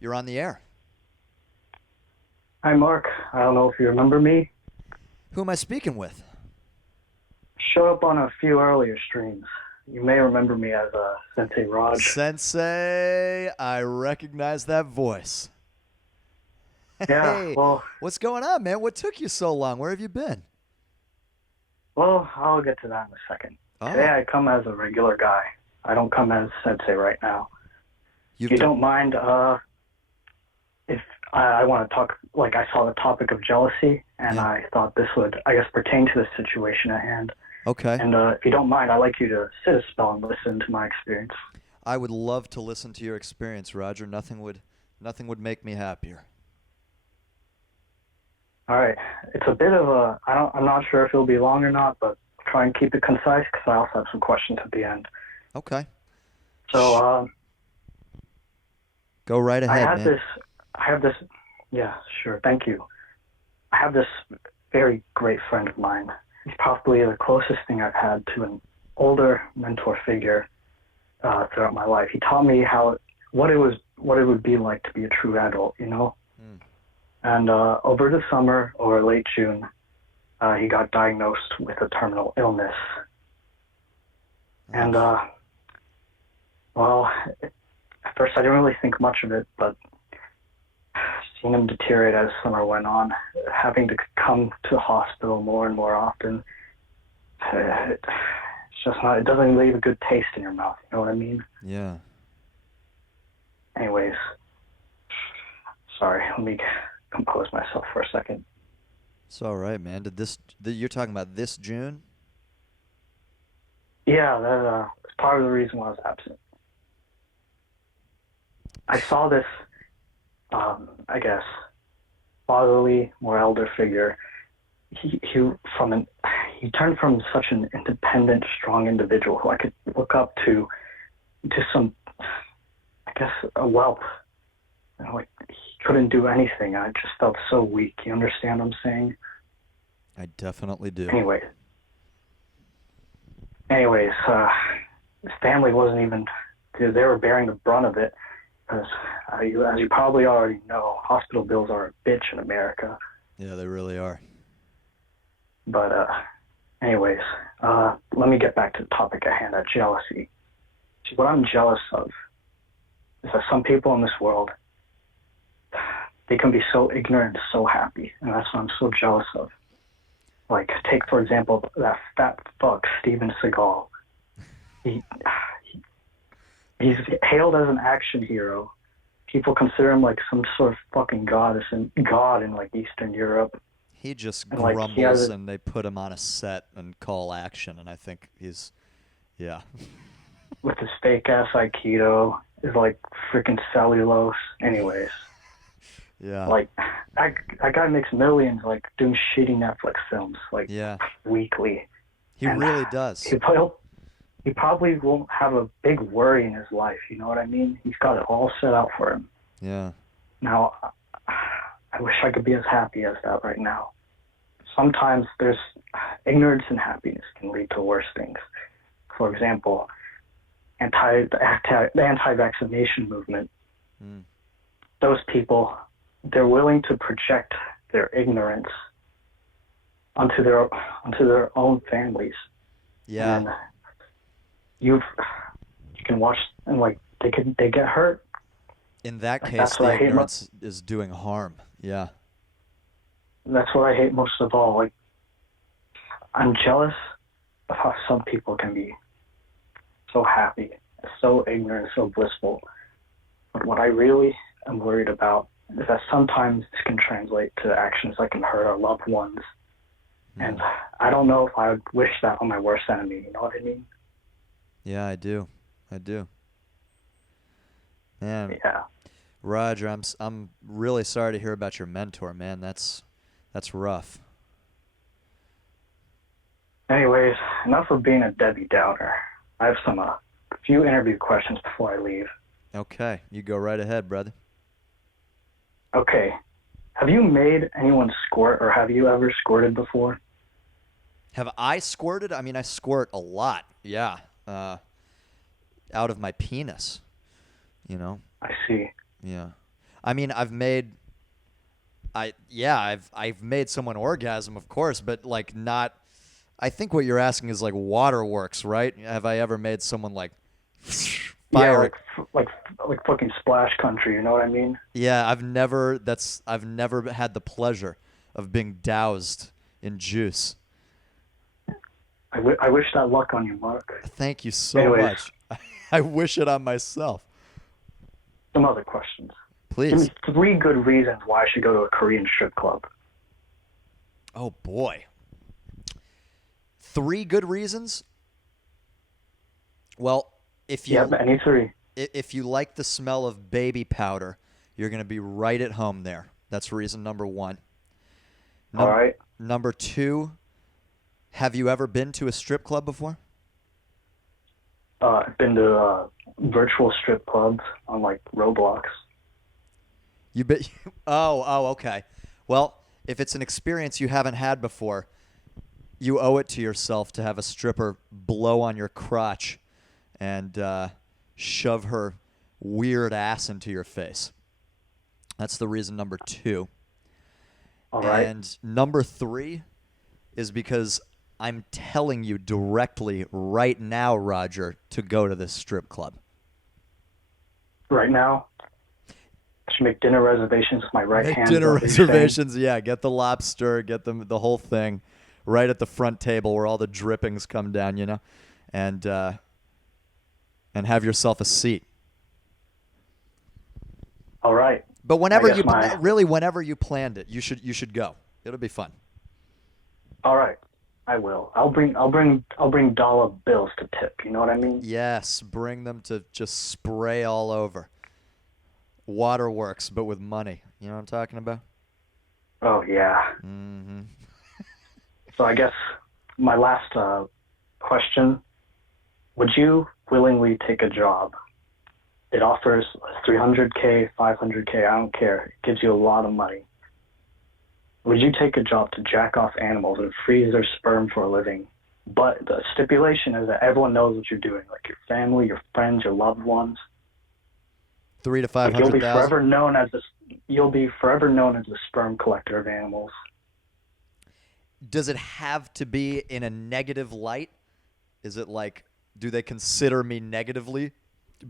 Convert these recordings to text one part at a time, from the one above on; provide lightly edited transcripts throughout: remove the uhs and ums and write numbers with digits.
You're on the air. Hi, Marc. I don't know if you remember me. Who am I speaking with? Showed up on a few earlier streams. You may remember me as Sensei Raj. Sensei, I recognize that voice. Yeah, Hey, well, what's going on, man? What took you so long? Where have you been? I'll get to that in a second. Today Oh, I come as a regular guy. I don't come as Sensei right now. If you've you been. don't mind, if I want to talk, like I saw the topic of jealousy, and Yeah. I thought this would, I guess, pertain to the situation at hand. Okay. And if you don't mind, I'd like you to sit a spell and listen to my experience. I would love to listen to your experience, Roger. Nothing would make me happier. All right. It's a bit of a, I'm not sure if it'll be long or not, but try and keep it concise because I also have some questions at the end. Okay. So, Shh. Go right I ahead, had man. this, I have this, yeah, sure. Thank you. I have this very great friend of mine. He's probably the closest thing I've had to an older mentor figure throughout my life. He taught me what it would be like to be a true adult, you know? Mm. And over the summer or late June, he got diagnosed with a terminal illness. And, Oh. well, at first I didn't really think much of it, but seeing him deteriorate as summer went on, having to come to the hospital more and more often, it's just not, it doesn't leave a good taste in your mouth, you know what I mean? Yeah. Anyways, sorry, let me compose myself for a second. It's all right, man. You're talking about this June? Yeah, that was part of the reason why I was absent. I saw this, I guess, fatherly, more elder figure. He from an he turned from such an independent, strong individual who I could look up to some, I guess, a whelp. You know, like he couldn't do anything. I just felt so weak. You understand what I'm saying? I definitely do. Anyway, anyways, his family wasn't even. They were bearing the brunt of it because, as you probably already know, hospital bills are a bitch in America. Yeah, they really are. But anyways, let me get back to the topic at hand, that jealousy. See, what I'm jealous of is that some people in this world, they can be so ignorant and so happy, and that's what I'm so jealous of. Like, take for example that fat fuck Steven Seagal. He, he's hailed as an action hero. People consider him like some sort of fucking goddess and god in like Eastern Europe, He just and like he has grumbles and they put him on a set and call action, and I think yeah. with his fake ass aikido is like freaking cellulose. Anyways, Yeah. like that guy makes millions like doing shitty Netflix films like Yeah. weekly, He and really does. he probably won't have a big worry in his life. You know what I mean? He's got it all set out for him. Yeah. Now, I wish I could be as happy as that right now. Sometimes there's ignorance and happiness can lead to worse things. For example, the anti-vaccination movement. Mm. Those people, they're willing to project their ignorance onto their own families, Yeah. and you can watch and like they get hurt. In that Like case, the ignorance is doing harm. Yeah. that's what I hate most of all. Like I'm jealous of how some people can be so happy, so ignorant, so blissful. But what I really am worried about is that sometimes this can translate to actions that can hurt our loved ones. And Mm. I don't know if I would wish that on my worst enemy. You know what I mean? Yeah, I do. I do. Man, Yeah. Roger, I'm really sorry to hear about your mentor, man. That's rough. Anyways, enough of being a Debbie Downer. I have some few interview questions before I leave. Okay, you go right ahead, brother. Okay. Have you made anyone squirt, or have you ever squirted before? Have I squirted? I mean, I squirt a lot. Yeah. Out of my penis, you know. I see. Yeah. I mean, I've made someone orgasm, of course, but like not. I think what you're asking is like waterworks, right? Have I ever made someone like Yeah, fire? like fucking splash country. You know what I mean? Yeah, I've never had the pleasure of being doused in juice. I wish that luck on you, Mark. Thank you so Anyways, much. I wish it on myself. some other questions. Give Please. me 3 good reasons why I should go to a Korean strip club. Oh boy. 3 good reasons? Well, if Yeah, you any 3. if you like the smell of baby powder, you're going to be right at home there. That's reason number 1. All Num- right. Number 2, have you ever been to a strip club before? I've been to virtual strip clubs on like Roblox. You bet. Okay. Well, if it's an experience you haven't had before, you owe it to yourself to have a stripper blow on your crotch and shove her weird ass into your face. That's the reason number 2. All right. And number 3 is because I'm telling you directly right now, Roger, to go to this strip club. Right now, I should make dinner reservations with my right Make hand. dinner is what you're saying? reservations. Yeah, get the lobster, get the whole thing right at the front table where all the drippings come down, and have yourself a seat. All right. But My whenever you planned it, you should go. It'll be fun. All right. I will. I'll bring dollar bills to tip. You know what I mean? Yes, bring them to just spray all over. Waterworks, but with money. You know what I'm talking about? Oh yeah. Mm-hmm. So I guess my last question: would you willingly take a job? It offers 300K, 500K. I don't care. It gives you a lot of money. Would you take a job to jack off animals and freeze their sperm for a living? But the stipulation is that everyone knows what you're doing, like your family, your friends, your loved ones. 3 to Like you'll be 500,000. forever known as the sperm collector of animals. Does it have to be in a negative light? Is it like, do they consider me negatively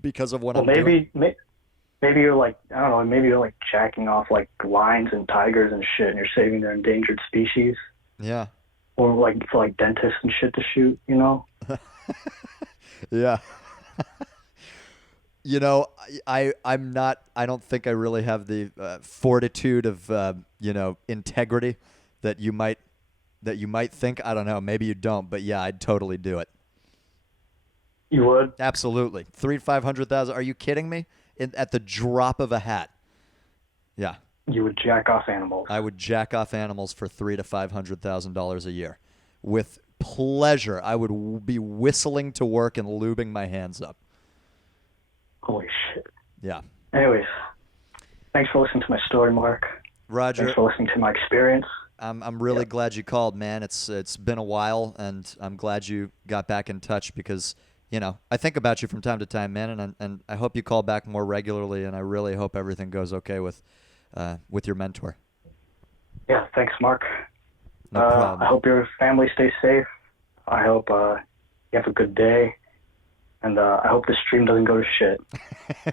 because of what Well, I'm doing? maybe you're like, I don't know, maybe you're like jacking off like lions and tigers and shit, and you're saving their endangered species, Yeah. or like for like dentists and shit to shoot. You know? Yeah. I'm not. I don't think I really have the fortitude of integrity that you might think. I don't know. Maybe you don't, but yeah, I'd totally do it. You would? Absolutely. 3 to 500,000. Are you kidding me? At the drop of a hat. Yeah, You would jack off animals. I would jack off animals for $300,000 to $500,000 a year, with pleasure. I would be whistling to work and lubing my hands up. Holy shit. Yeah, Anyways, thanks for listening to my story, Mark. Roger. Thanks for listening to my experience. I'm really Yep. glad you called, man. It's been a while, and I'm glad you got back in touch because I think about you from time to time, man, and I hope you call back more regularly, and I really hope everything goes okay with your mentor. Yeah, thanks, Mark. No problem. I hope your family stays safe. I hope you have a good day. And I hope the stream doesn't go to shit.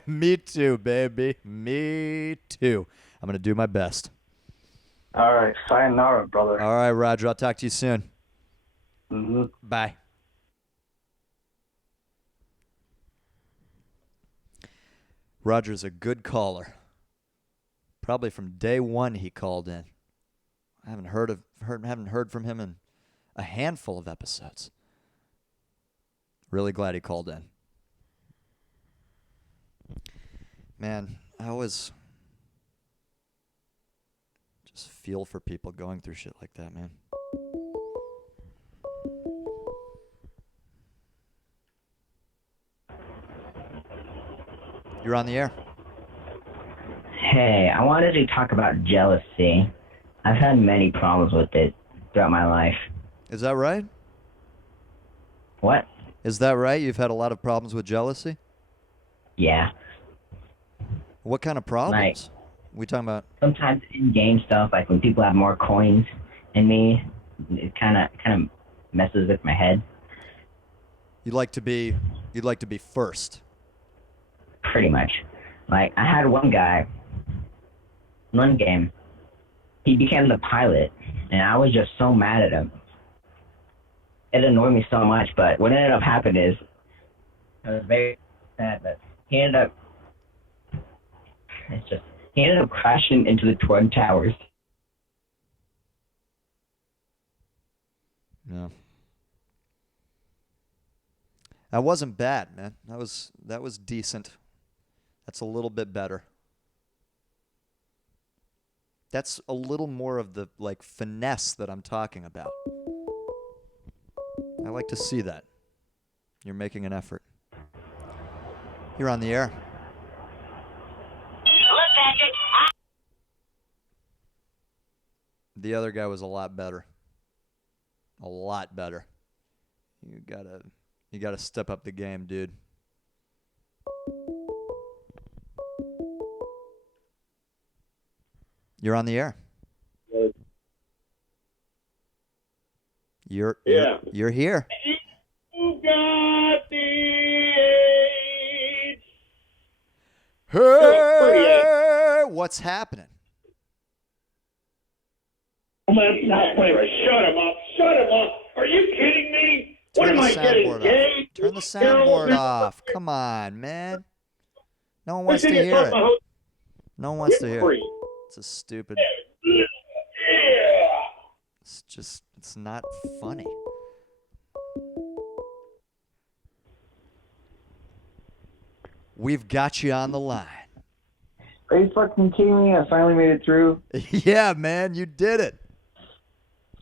Me too, baby. Me too. I'm going to do my best. All right. Sayonara, brother. All right, Roger. I'll talk to you soon. Mm-hmm. Bye. Roger's a good caller. Probably from day one he called in. I haven't heard from him in a handful of episodes. Really glad he called in. Man, I always just feel for people going through shit like that, man. You're on the air. Hey, I wanted to talk about jealousy. I've had many problems with it throughout my life. Is that right? What? Is that right? You've had a lot of problems with jealousy? Yeah. What kind of problems? We talking about? Sometimes in-game stuff, like when people have more coins than me, it kind of messes with my head. You'd like to be first. Pretty much. Like, I had one guy, one game, he became the pilot, and I was just so mad at him. It annoyed me so much, but what ended up happening is, I was very sad, but he ended up crashing into the Twin Towers. Yeah. That wasn't bad, man. That was decent. That's a little bit better. That's a little more of the like finesse that I'm talking about. I like to see that. You're making an effort. You're on the air. The other guy was a lot better. A lot better. You gotta step up the game, dude. You're on the air. You're here. You got the age. Hey, what's happening? Shut him up. Shut him up. Are you kidding me? What Turn am the I getting soundboard gay? off. Turn the soundboard off. Come on, man. No one wants to Listen, hear it's it. not my host. No one wants to hear it. Free. It's a stupid. Yeah. It's not funny. We've got you on the line. Are you fucking kidding me? I finally made it through. Yeah, man, you did it.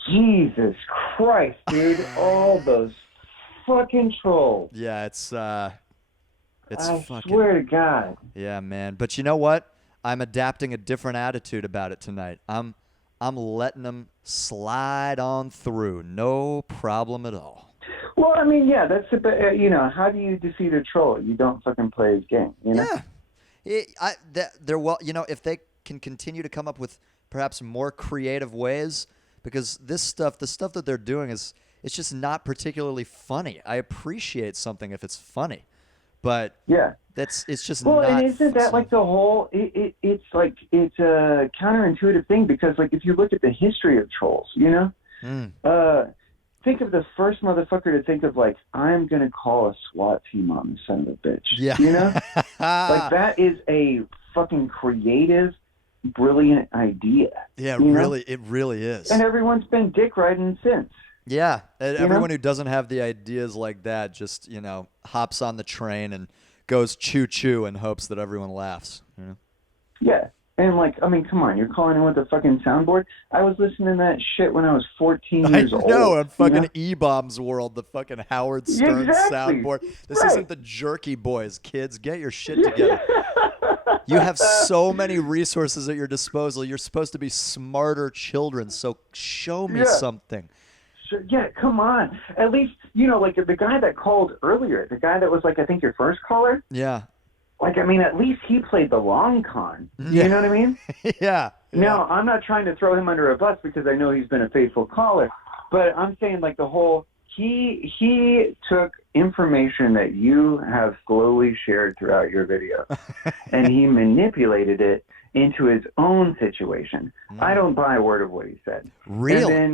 Jesus Christ, dude. All those fucking trolls. Yeah, it's I fucking. swear to God. Yeah, man. But you know what? I'm adapting a different attitude about it tonight. I'm letting them slide on through. No problem at all. Well, I mean, yeah, that's how do you defeat a troll? You don't fucking play his game, you know? Yeah. They're well, if they can continue to come up with perhaps more creative ways, because the stuff that they're doing it's just not particularly funny. I appreciate something if it's funny, but Yeah. it's just Well, not. and isn't that like the whole? It's a counterintuitive thing because like if you look at the history of trolls, think of the first motherfucker to think of like I'm gonna call a SWAT team on the son of a bitch. Yeah. You know, like that is a fucking creative, brilliant idea. Yeah, it really is. And everyone's been dick riding since. Yeah, and everyone who doesn't have the ideas like that just hops on the train and goes choo choo and hopes that everyone laughs. Yeah. And, like, I mean, come on, you're calling in with a fucking soundboard? I was listening to that shit when I was 14 years old. I know, in fucking E-Bombs world, the fucking Howard Stern soundboard. This isn't the Jerky Boys, kids. Get your shit together. You have so many resources at your disposal. You're supposed to be smarter children, so show me something. Sure, yeah, come on. At least, like the guy that called earlier, the guy that was, like, I think your first caller. Yeah. Like, I mean, at least he played the long con. You know what I mean? Yeah. Now, I'm not trying to throw him under a bus because I know he's been a faithful caller, but I'm saying, like, the whole he took information that you have slowly shared throughout your video, and he manipulated it into his own situation. I don't buy a word of what he said. Really? And then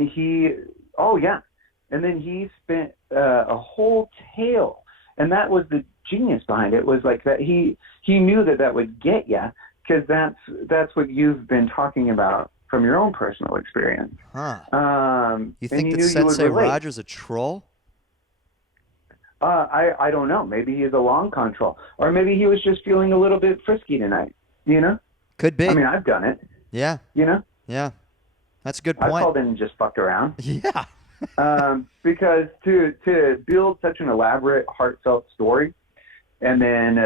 and then he spent a whole tale, and that was the genius behind it. Was like that he knew that would get you because that's what you've been talking about from your own personal experience. Huh. You and think he that knew you would Sensei relate. Roger's a troll? I don't know. Maybe he's a long con troll, or maybe he was just feeling a little bit frisky tonight. Could be. I mean, I've done it. Yeah. Yeah. That's a good point. I called in and just fucked around. Yeah. Because to build such an elaborate, heartfelt story, and then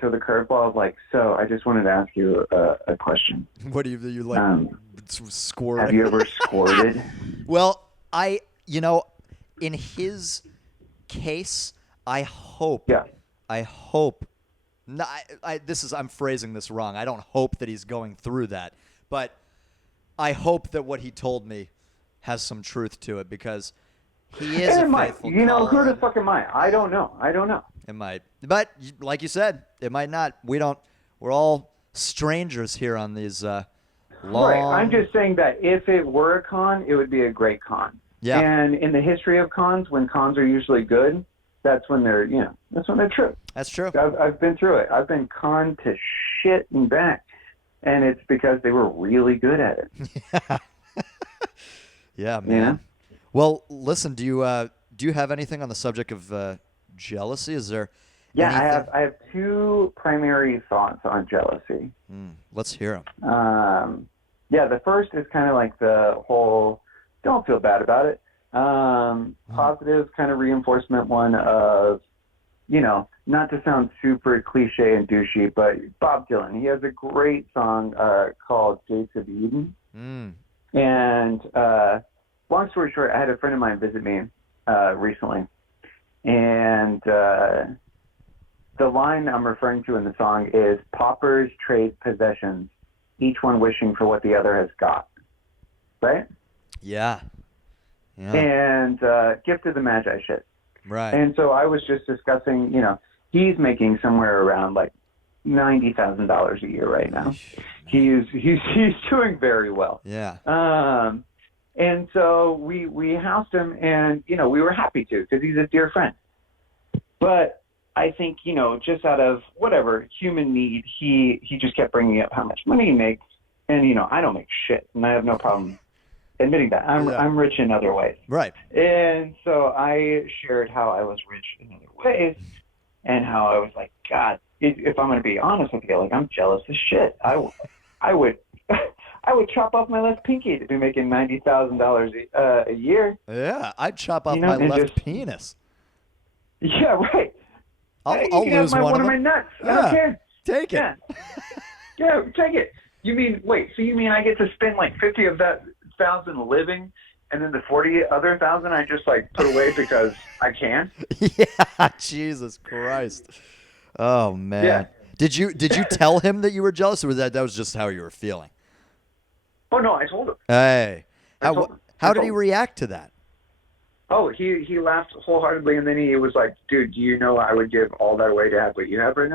throw the curveball of like, so I just wanted to ask you a question. What do you like? Squirting? Have you ever squirted? Well, in his case, I hope No, I'm phrasing this wrong. I don't hope that he's going through that, but I hope that what he told me has some truth to it because he is It a might. faithful You know, who caller. the fuck am I? I don't know. It might, but like you said, it might not. We're all strangers here on these long. Right. I'm just saying that if it were a con, it would be a great con. Yeah. And in the history of cons, when cons are usually good, that's when they're true. That's true. I've been through it. I've been conned to shit and back, and it's because they were really good at it. Yeah, man. Yeah. Well, listen. Do you have anything on the subject of jealousy? Is there? Yeah, anything? I have two primary thoughts on jealousy. Let's hear them. Yeah, the first is kind of like the whole don't feel bad about it. Positive kind of reinforcement one of, not to sound super cliche and douchey, but Bob Dylan, he has a great song called Gates of Eden. And long story short, I had a friend of mine visit me recently. And the line I'm referring to in the song is, paupers trade possessions, each one wishing for what the other has got. Right? Yeah. And gift of the magi shit. Right. And so I was just discussing, he's making somewhere around like $90,000 a year right now. He's doing very well. Yeah. And so we housed him, and we were happy to because he's a dear friend. But I think just out of whatever human need, he just kept bringing up how much money he makes, and I don't make shit, and I have no problem admitting that. I'm rich in other ways. Right. And so I shared how I was rich in other ways, and how I was like, God, if I'm going to be honest with you, like I'm jealous as shit. I would I would chop off my left pinky to be making $90,000 a year. Yeah, I'd chop off my left penis. Yeah, right. I'll you can lose have one of them. my nuts. Yeah. I don't care. Take it. Yeah, take it. You mean I get to spend like 50 of that thousand living, and then the 40,000 I just like put away because I can? Yeah, Jesus Christ. Oh man. Yeah. Did you tell him that you were jealous, or that was just how you were feeling? Oh no, I told him. Hey. How did he him. react to that? Oh, he laughed wholeheartedly, and then he was like, dude, do you know I would give all that away to have what you have right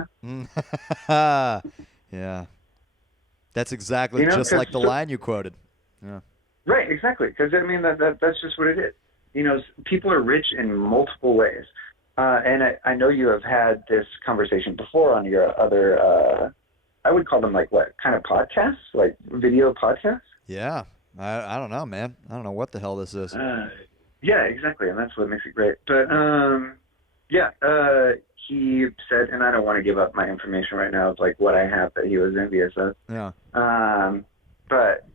now? Yeah. That's exactly just like the line you quoted. Yeah. Right, exactly. Because, I mean, that's just what it is. People are rich in multiple ways. And I know you have had this conversation before on your other, I would call them like what, kind of podcasts? Like video podcasts? Yeah. I don't know, man. I don't know what the hell this is. Yeah, exactly. And that's what makes it great. But, he said, and I don't want to give up my information right now of like what I have that he was envious of. Yeah. But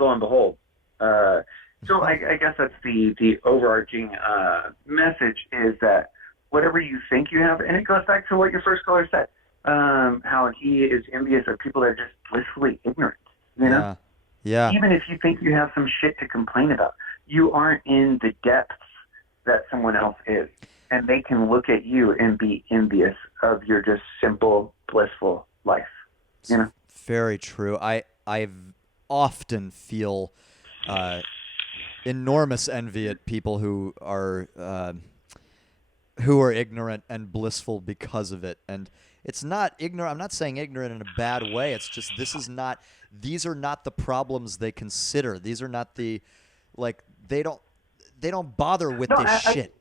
lo and behold, so I guess that's the overarching message is that whatever you think you have, and it goes back to what your first caller said, how he is envious of people that are just blissfully ignorant. Yeah. Even if you think you have some shit to complain about, you aren't in the depths that someone else is. And they can look at you and be envious of your just simple, blissful life. Very true. I often feel enormous envy at people who are ignorant and blissful because of it. And it's not ignorant. I'm not saying ignorant in a bad way. It's just these are not the problems they consider. These are not they don't bother with this shit.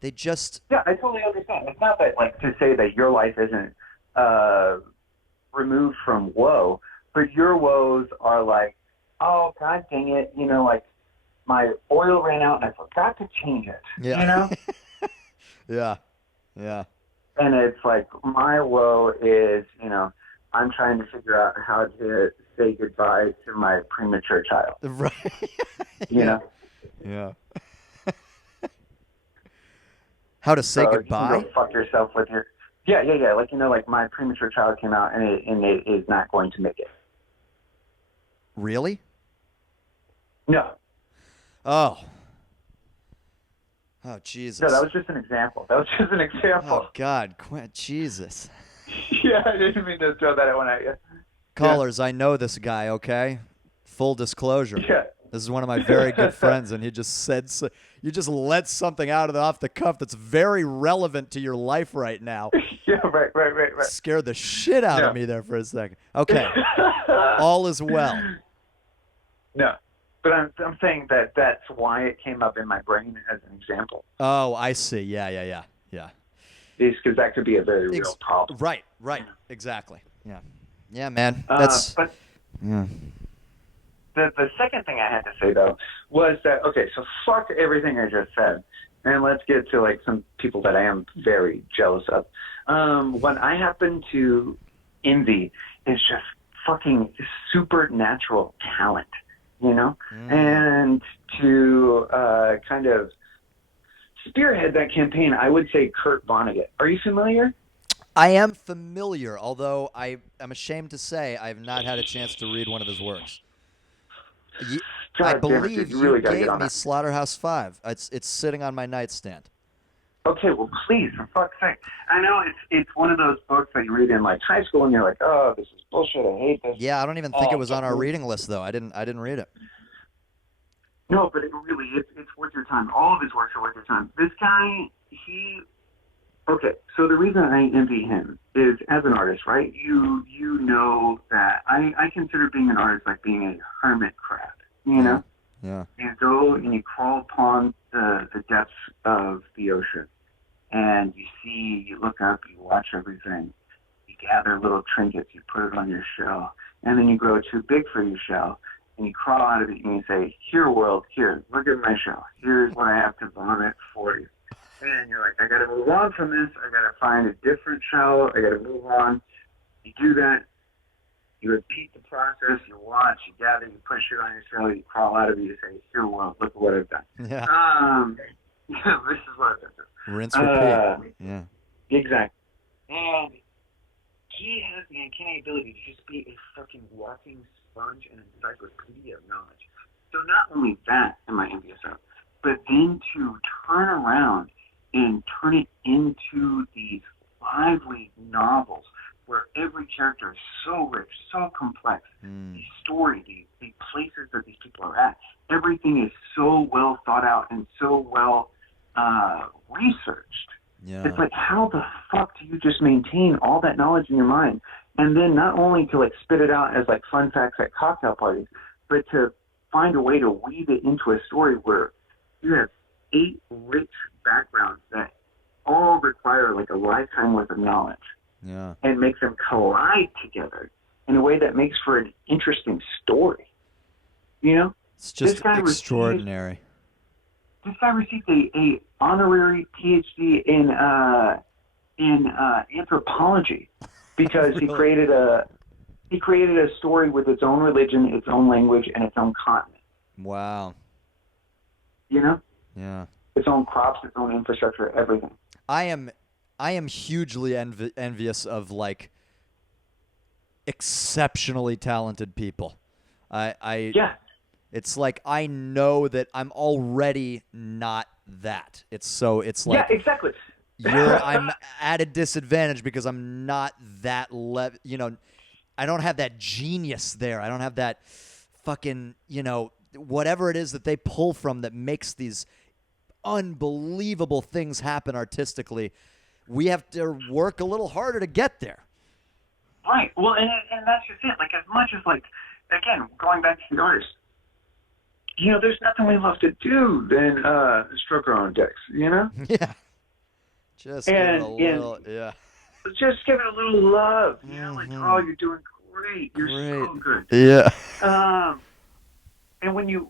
They just... Yeah, I totally understand. It's not that, like, to say that your life isn't removed from woe, but your woes are like, oh, God dang it, like, my oil ran out and I forgot to change it, Yeah. Yeah. And it's like, my woe is, I'm trying to figure out how to say goodbye to my premature child. Right. Yeah. How to say goodbye? You can go fuck yourself with your... Yeah. Like, my premature child came out and it is not going to make it. Really? No. Oh, Jesus. No, that was just an example. Oh, God. Jesus. Yeah, I didn't mean to throw that one at you. Callers, I know this guy, okay? Full disclosure. Yeah. This is one of my very good friends, and he just said, you just let something out of off the cuff that's very relevant to your life right now. Yeah, right. Scared the shit out of me there for a second. Okay. All is well. No, but I'm saying that that's why it came up in my brain as an example. Oh, I see. Yeah. Is because that could be a very real problem. Right. Exactly. Yeah, man. That's but yeah. The second thing I had to say though was that okay, so fuck everything I just said, and let's get to like some people that I am very jealous of. What I happen to envy is just fucking supernatural talent, you know, and to kind of spearhead that campaign, I would say Kurt Vonnegut. Are you familiar? I am familiar, although I'm ashamed to say I've not had a chance to read one of his works. I believe you gave me Slaughterhouse-Five. It's sitting on my nightstand. Okay, well, please, for fuck's sake. I know it's one of those books that you read in like high school, and you're like, oh, this is bullshit. I hate this. Yeah, I don't even think it was on our reading list though. I didn't read it. No, but it's worth your time. All of his works are worth your time. This guy, okay, so the reason I envy him is as an artist, right? You know that I consider being an artist like being a hermit crab, you know? Yeah. You go and you crawl upon the depths of the ocean, and you look up, you watch everything, you gather little trinkets, you put it on your shell, and then you grow too big for your shell, and you crawl out of it and you say, here world, here, look at my shell, here's what I have to vomit for you. And you're like, I got to move on from this. I got to find a different shell. I got to move on. You do that. You repeat the process. You watch. You gather. You push it on your shell. You crawl out of it. You say, here, well, look at what I've done. Yeah. This is what I've done. Rinse, repeat. Yeah. Exactly. And he has the uncanny ability to just be a fucking walking sponge and encyclopedia of knowledge. So not only that am I envious of, but then to turn around and turn it into these lively novels where every character is so rich, so complex. The story, the places that these people are at, everything is so well thought out and so well researched. Yeah. It's like, how the fuck do you just maintain all that knowledge in your mind? And then not only to like spit it out as like fun facts at cocktail parties, but to find a way to weave it into a story where you have 8 rich backgrounds that all require like a lifetime worth of knowledge, and make them collide together in a way that makes for an interesting story. You know, it's just extraordinary. This guy received a honorary PhD in anthropology because Really? he created a story with its own religion, its own language, and its own continent. Wow. You know? Yeah. Its own crops, its own infrastructure, everything. I am hugely envious of like exceptionally talented people. Yeah. It's like I know that I'm already not that. It's like yeah, exactly. I'm at a disadvantage because I'm not that I don't have that genius there. I don't have that fucking, whatever it is that they pull from that makes these unbelievable things happen artistically. We have to work a little harder to get there. Right. Well, and that's just it. Like, as much as, like, again, going back to the artist, there's nothing we love to do than stroke our own dicks, Yeah. Just give it a little, Just give it a little love. Like, oh, you're doing great. You're so good. Yeah. And when you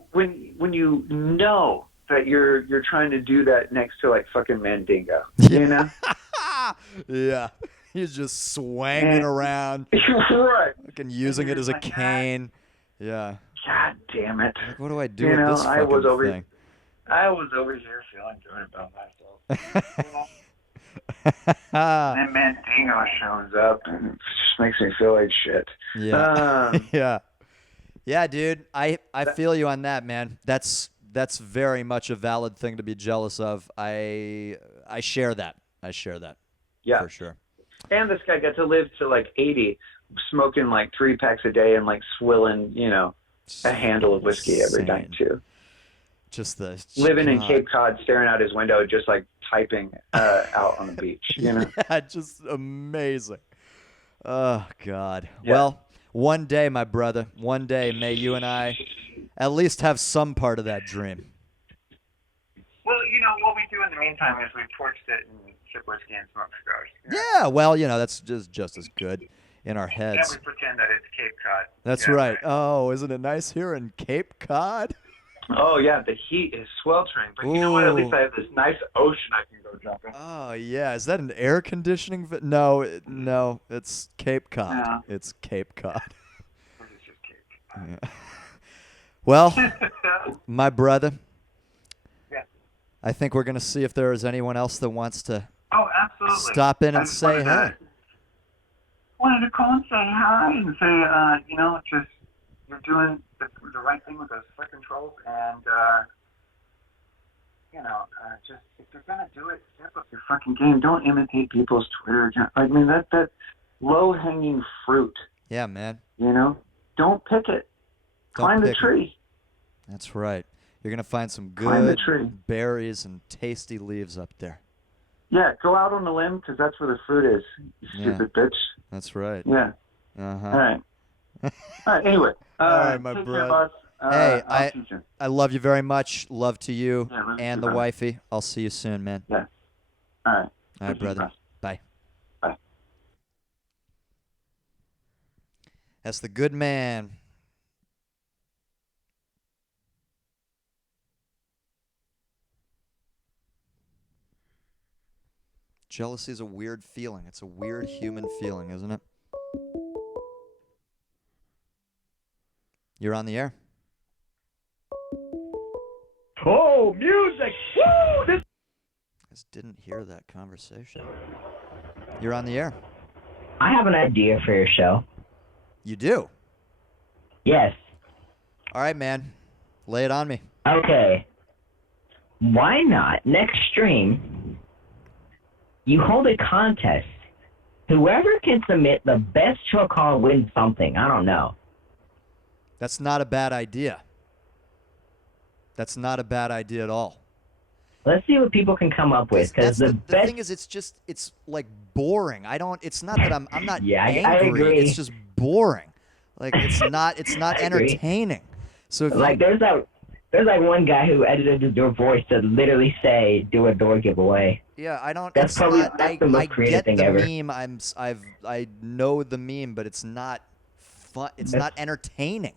know that you're trying to do that next to like fucking Mandingo, Yeah. He's just swanging around. Right. Fucking using it as a cane. Yeah. God damn it. Like, what do I do with this fucking thing? I was over here feeling good about myself. And then Mandingo shows up and it just makes me feel like shit. Yeah. Yeah, dude. I feel you on that, man. That's very much a valid thing to be jealous of. I share that. Yeah. For sure. And this guy got to live to like 80, smoking like 3 packs a day and like swilling, a handle of whiskey every night too. Just the living in Cape Cod, staring out his window, just like typing out on the beach. Yeah, just amazing. Oh God. Yeah. Well, one day, my brother, one day, may you and I at least have some part of that dream. Well, what we do in the meantime is we torched it and sip whiskey and smoke cigars. Yeah, well, that's just as good in our And heads. we pretend that it's Cape Cod. That's right. Oh, isn't it nice here in Cape Cod? Oh, yeah, the heat is sweltering. But you know what? At least I have this nice ocean I can go jump in. Oh, yeah. Is that an air conditioning? No, it's Cape Cod. Yeah. It's Cape Cod. It's just Cape Cod. Yeah. Well, my brother, Yeah. I think we're going to see if there is anyone else that wants to Oh, absolutely. stop in I and just say hi. Wanted to call and say hi and say, just you're doing the right thing with those foot controls, and just if you're gonna do it, step up your fucking game. Don't imitate people's Twitter account. I mean, that low hanging fruit. Yeah, man. Don't pick it. Climb the tree. That's right. You're going to find some Climb the good tree. berries and tasty leaves up there. Yeah, go out on the limb because that's where the fruit is. You stupid bitch. That's right. Yeah. Uh-huh. All right. All right. Anyway. All right, my take care, brother. boss. Hey, I'll see you soon. I love you very much. Love to you Yeah, love you and too, the brother. wifey. I'll see you soon, man. Yeah. All right. All right, Thank you, brother. boss. Bye. Bye. That's the good man. Jealousy is a weird feeling. It's a weird human feeling, isn't it? You're on the air. Oh, music! Woo! This Just didn't hear that conversation. You're on the air. I have an idea for your show. You do? Yes. All right, man. Lay it on me. Okay. Why not, next stream, you hold a contest. Whoever can submit the best show call wins something. I don't know. That's not a bad idea. That's not a bad idea at all. Let's see what people can come up with. Because the best... thing is, it's like boring. It's not that I'm not Yeah, I angry. agree. It's just boring. Like it's not I agree. entertaining. So if Like there's one guy who edited your voice to literally say do a door giveaway. yeah, I don't. That's it's probably not, that's I, the most I creative get thing the ever. meme. I know the meme, but it's not fun. It's not entertaining.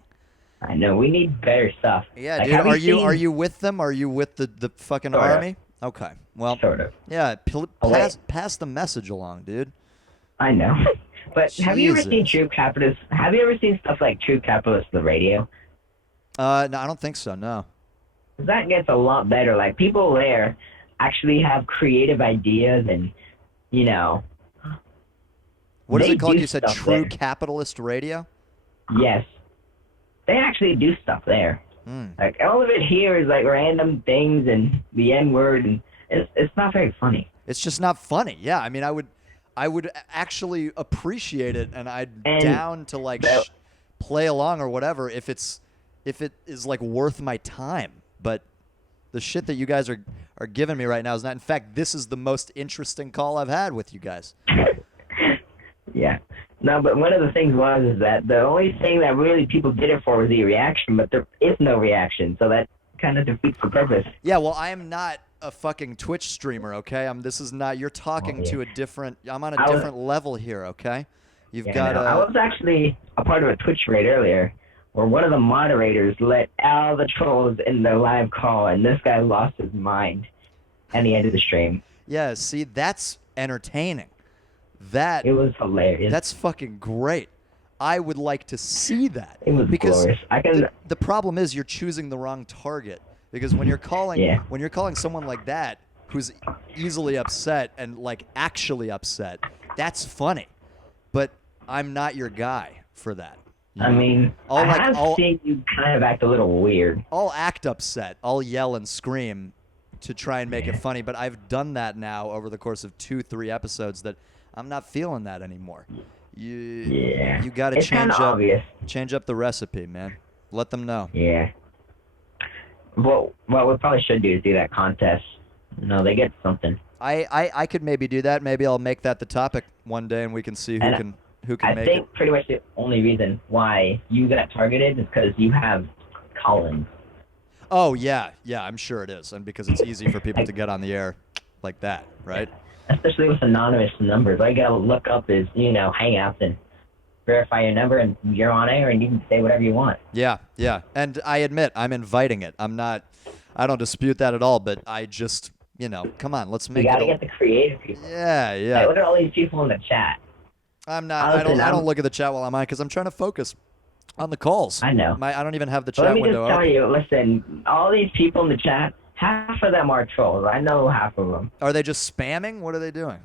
I know we need better stuff. Yeah, Like, dude. have Are you you seen- with them? Are you with the fucking Sort of. army? Okay. Well, Sort of. yeah. Oh, wait. Pass the message along, dude. I know. But have you ever seen Jesus. True Capitalists? Have you ever seen stuff like True Capitalists the radio? No, I don't think so. No. 'Cause that gets a lot better. Like people there actually have creative ideas and What is they it called? do You said stuff True there. Capitalist Radio? Yes. They actually do stuff there. Hmm. Like all of it here is like random things and the N word and it's not very funny. It's just not funny. Yeah, I mean, I would actually appreciate it, and I'd And down to like that- play along or whatever if it is like worth my time. But the shit that you guys are giving me right now is not. In fact, this is the most interesting call I've had with you guys. Yeah. No, but one of the things is that the only thing that really people did it for was the reaction, but there is no reaction, so that kind of defeats the purpose. Yeah, well, I am not a fucking Twitch streamer, okay? This is not. You're talking Oh, yeah. to a different. I'm on a I was- different level here, okay? You've Yeah, got no, I was actually a part of a Twitch raid earlier where one of the moderators let all the trolls in their live call, and this guy lost his mind at the end of the stream. Yeah, see, that's entertaining. That It was hilarious. That's fucking great. I would like to see that. It was because glorious. I can. the problem is you're choosing the wrong target. Because when you're calling Yeah. when you're calling someone like that who's easily upset and like actually upset, that's funny. But I'm not your guy for that. you I know? mean, I'll, like, I have I'll- seen you kind of act a little weird. I'll act upset. I'll yell and scream to try and make Yeah. it funny, but I've done that now over the course of 2-3 episodes that I'm not feeling that anymore. Yeah. You got to It's kind of obvious. change up the recipe, man. Let them know. Yeah. What we probably should do is do that contest. No, they get something. I could maybe do that. Maybe I'll make that the topic one day, and we can see who And can I make think it. pretty much the only reason why you got targeted is because you have Collins. Oh yeah, I'm sure it is, and because it's easy for people to get on the air like that, right? Especially with anonymous numbers. All you gotta look up is, Hangouts and verify your number, and you're on air, and you can say whatever you want. Yeah, and I admit I'm inviting it. I don't dispute that at all, but I just, come on, let's make You it. gotta get the creative people. Yeah. Like, look at all these people in the chat. I'm not. I don't look at the chat while I'm on because I'm trying to focus on the calls. I know. I don't even have the But let chat me just window tell open. you, listen, all these people in the chat, half of them are trolls. I know half of them. Are they just spamming? What are they doing?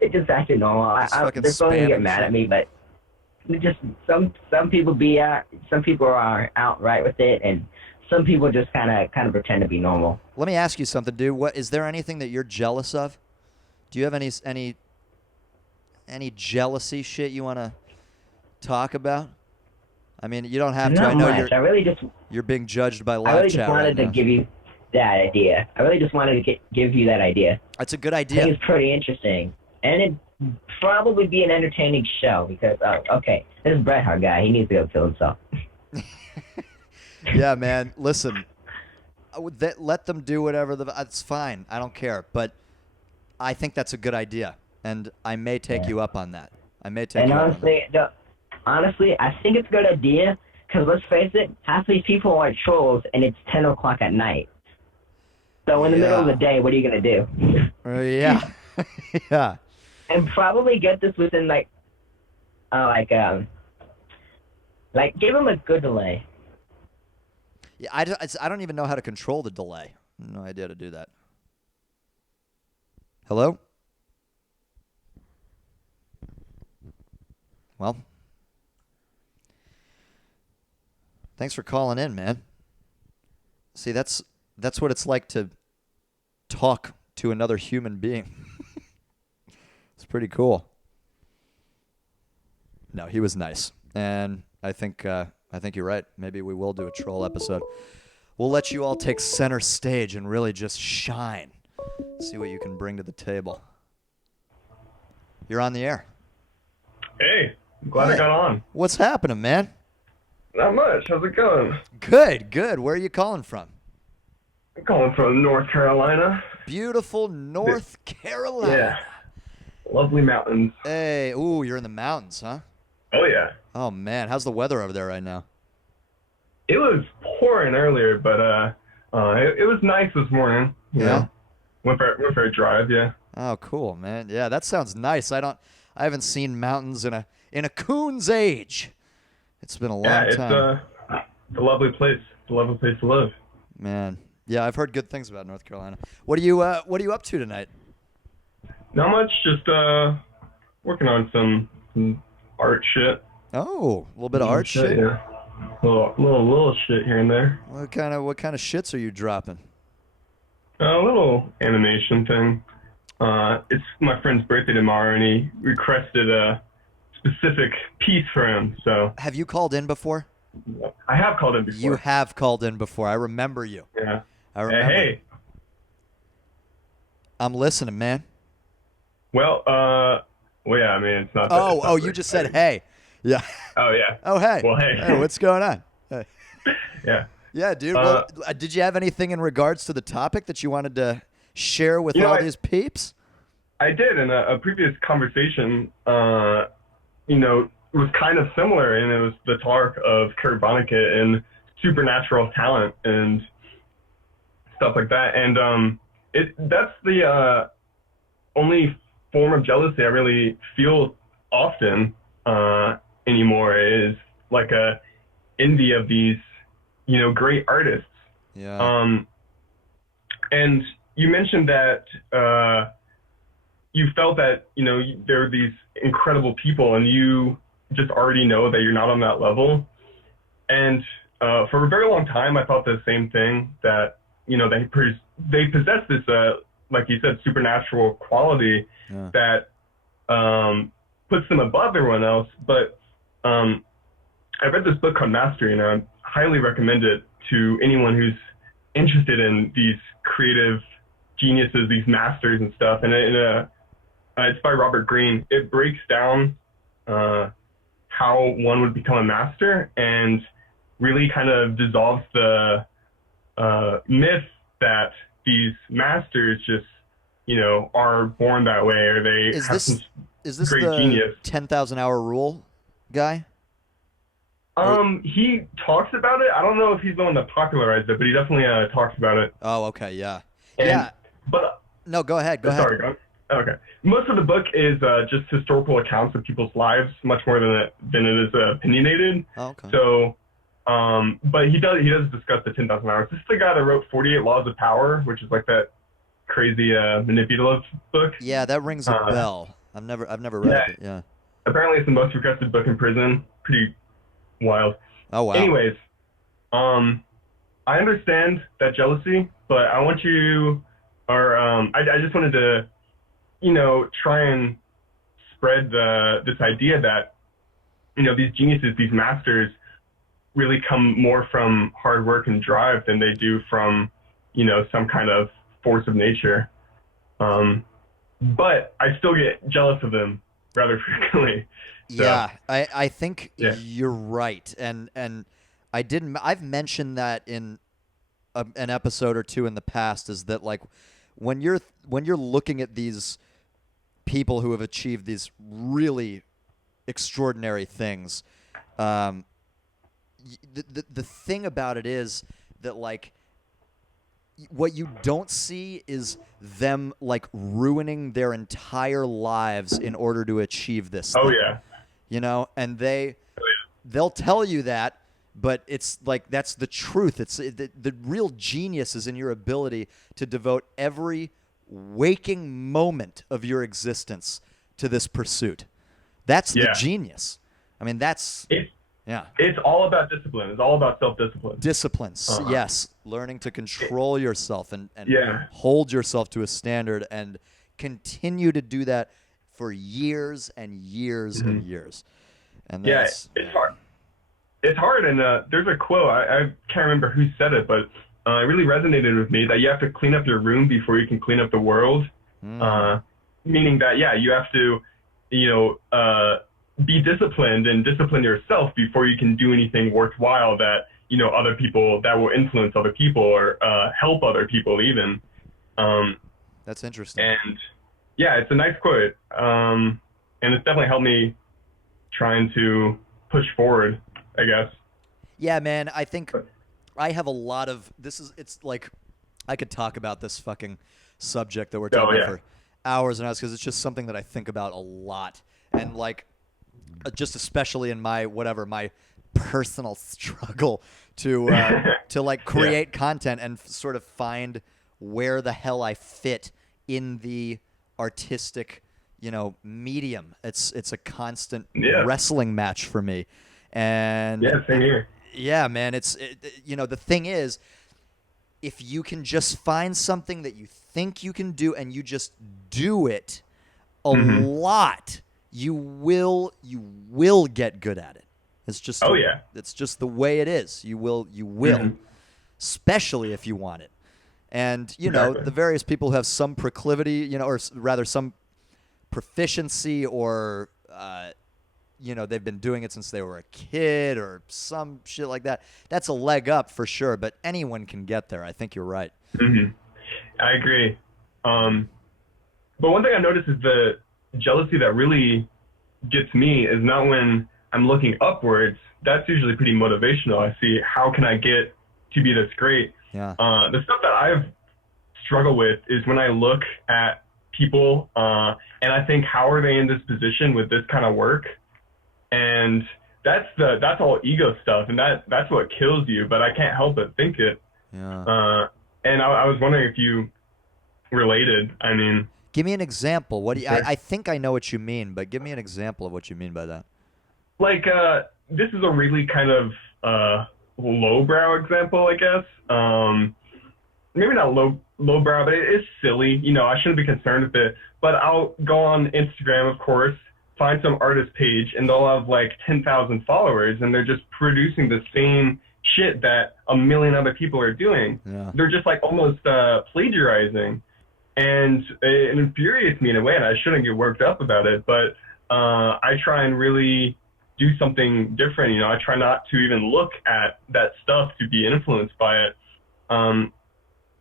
They just acting normal. Just fucking They're going to spamming get mad shit. at me, but just some people some people are outright with it, and some people just kind of pretend to be normal. Let me ask you something, dude. What is there anything that you're jealous of? Do you have any jealousy shit you want to talk about? I mean, you don't have to. Not I know much. you're being judged by I live really chat just wanted right to now. give you that idea. I really just wanted to give you that idea. That's a good I idea. think it's pretty interesting, and it'd probably be an entertaining show because this Bret Hart guy, he needs to go kill himself. Yeah, man. Listen, let them do whatever. It's fine. I don't care. But I think that's a good idea, and I may take you up on that. I may take And you up on that. honestly, I think it's a good idea because let's face it, half these people are trolls, and it's 10 o'clock at night. So in the middle of the day, what are you gonna do? Yeah, yeah. And probably get this within give them a good delay. Yeah, I don't even know how to control the delay. No idea how to do that. Hello? Well, thanks for calling in, man. See, that's what it's like to talk to another human being. It's pretty cool. No, he was nice, and I think you're right. Maybe we will do a troll episode. We'll let you all take center stage and really just shine. See what you can bring to the table. You're on the air. Hey, glad I Hey. got on. What's happening, man? Not much. How's it going? Good. Where are you calling from? I'm calling from North Carolina. Beautiful North Carolina. Yeah. Lovely mountains. Hey, ooh, you're in the mountains, huh? Oh, yeah. Oh, man. How's the weather over there right now? It was pouring earlier, but it was nice this morning. You know? Went for a drive, yeah. Oh, cool, man. Yeah, that sounds nice. I haven't seen mountains in a coon's age. It's been a long time. It's a lovely place. It's a lovely place to live. Man. Yeah, I've heard good things about North Carolina. What are you up to tonight? Not much, just working on some art shit. Oh, a little bit of art shit. Yeah. Little shit here and there. What kind of shits are you dropping? A little animation thing. It's my friend's birthday tomorrow, and he requested a specific piece for him. So Have you called in before? I have called him before. You have called in before. I remember you. Yeah. I remember. Hey. I'm listening, man. Well, yeah. I mean, it's not. Oh, you just said hey. Yeah. Oh yeah. Oh, hey. Well, hey. Hey, what's going on? Hey. Yeah. Yeah, dude. Well, did you have anything in regards to the topic that you wanted to share with these peeps? I did in a previous conversation. It was kind of similar, and it was the talk of Kurt Vonnegut and supernatural talent and stuff like that. And that's the only form of jealousy I really feel often anymore, is like a envy of these, great artists. Yeah. And you mentioned that you felt that, there were these incredible people, and you just already know that you're not on that level. And for a very long time, I thought the same thing, that, they possess this like you said, supernatural quality that puts them above everyone else. But I read this book called Mastery, and I highly recommend it to anyone who's interested in these creative geniuses, these masters and stuff. And it's by Robert Greene. It breaks down how one would become a master and really kind of dissolves the myth that these masters just, are born that way, or they have some great genius. 10,000 hour rule guy? He talks about it. I don't know if he's the one that popularized it, but he definitely talks about it. Oh, okay, yeah. And, But no, go ahead. Go sorry, ahead. Okay. Most of the book is just historical accounts of people's lives, much more than it is opinionated. Oh, okay. So, but he does discuss the 10,000 hours. This is the guy that wrote 48 Laws of Power, which is like that crazy manipulative book. Yeah, that rings a bell. I've never read it. Yeah. Apparently, it's the most requested book in prison. Pretty wild. Oh wow. Anyways, I understand that jealousy, but I want you, or I just wanted to, try and spread this idea that, these geniuses, these masters, really come more from hard work and drive than they do from, some kind of force of nature. But I still get jealous of them rather frequently. So, yeah, I think you're right, and I've mentioned that in an episode or two in the past, is that like when you're looking at these people who have achieved these really extraordinary things, the thing about it is that like what you don't see is them like ruining their entire lives in order to achieve this thing. Yeah. And they'll tell you that, but it's like that's the truth. It's the real genius is in your ability to devote every waking moment of your existence to this pursuit. That's the genius. I mean, it's all about discipline. It's all about self-discipline. Disciplines, yes. Learning to control yourself and hold yourself to a standard and continue to do that for years and years and years. And it's hard. It's hard, and there's a quote. I can't remember who said it, but it really resonated with me that you have to clean up your room before you can clean up the world. Meaning that, you have to, be disciplined and discipline yourself before you can do anything worthwhile that, other people, that will influence other people or help other people even. That's interesting. And it's a nice quote. And it's definitely helped me trying to push forward, I guess. Yeah, man, I think I have a lot of it's like I could talk about this fucking subject that we're talking about for hours and hours because it's just something that I think about a lot. And like just especially in my personal struggle to like create content and sort of find where the hell I fit in the artistic, medium. It's a constant wrestling match for me. And same here. Yeah, man, the thing is, if you can just find something that you think you can do and you just do it a lot, you will get good at it. It's just it's just the way it is. You will, especially if you want it. And the various people who have some proclivity, or rather some proficiency, or they've been doing it since they were a kid, or some shit like that. That's a leg up for sure. But anyone can get there. I think you're right. I agree. But one thing I noticed is the jealousy that really gets me is not when I'm looking upwards. That's usually pretty motivational. I see how can I get to be this great. Yeah. The stuff that I've struggled with is when I look at people and I think, how are they in this position with this kind of work? And that's all ego stuff, and that's what kills you. But I can't help but think it. Yeah. And I was wondering if you related. I mean, give me an example. What do you, I think I know what you mean, but give me an example of what you mean by that. Like, this is a really kind of lowbrow example, I guess. maybe not lowbrow, but it is silly. You know, I shouldn't be concerned with it. But I'll go on Instagram, of course, find some artist page, and they'll have like 10,000 followers, and they're just producing the same shit that a million other people are doing. Yeah. They're just like almost plagiarizing, and it infuriates me in a way, and I shouldn't get worked up about it. But I try and really do something different. You know, I try not to even look at that stuff to be influenced by it,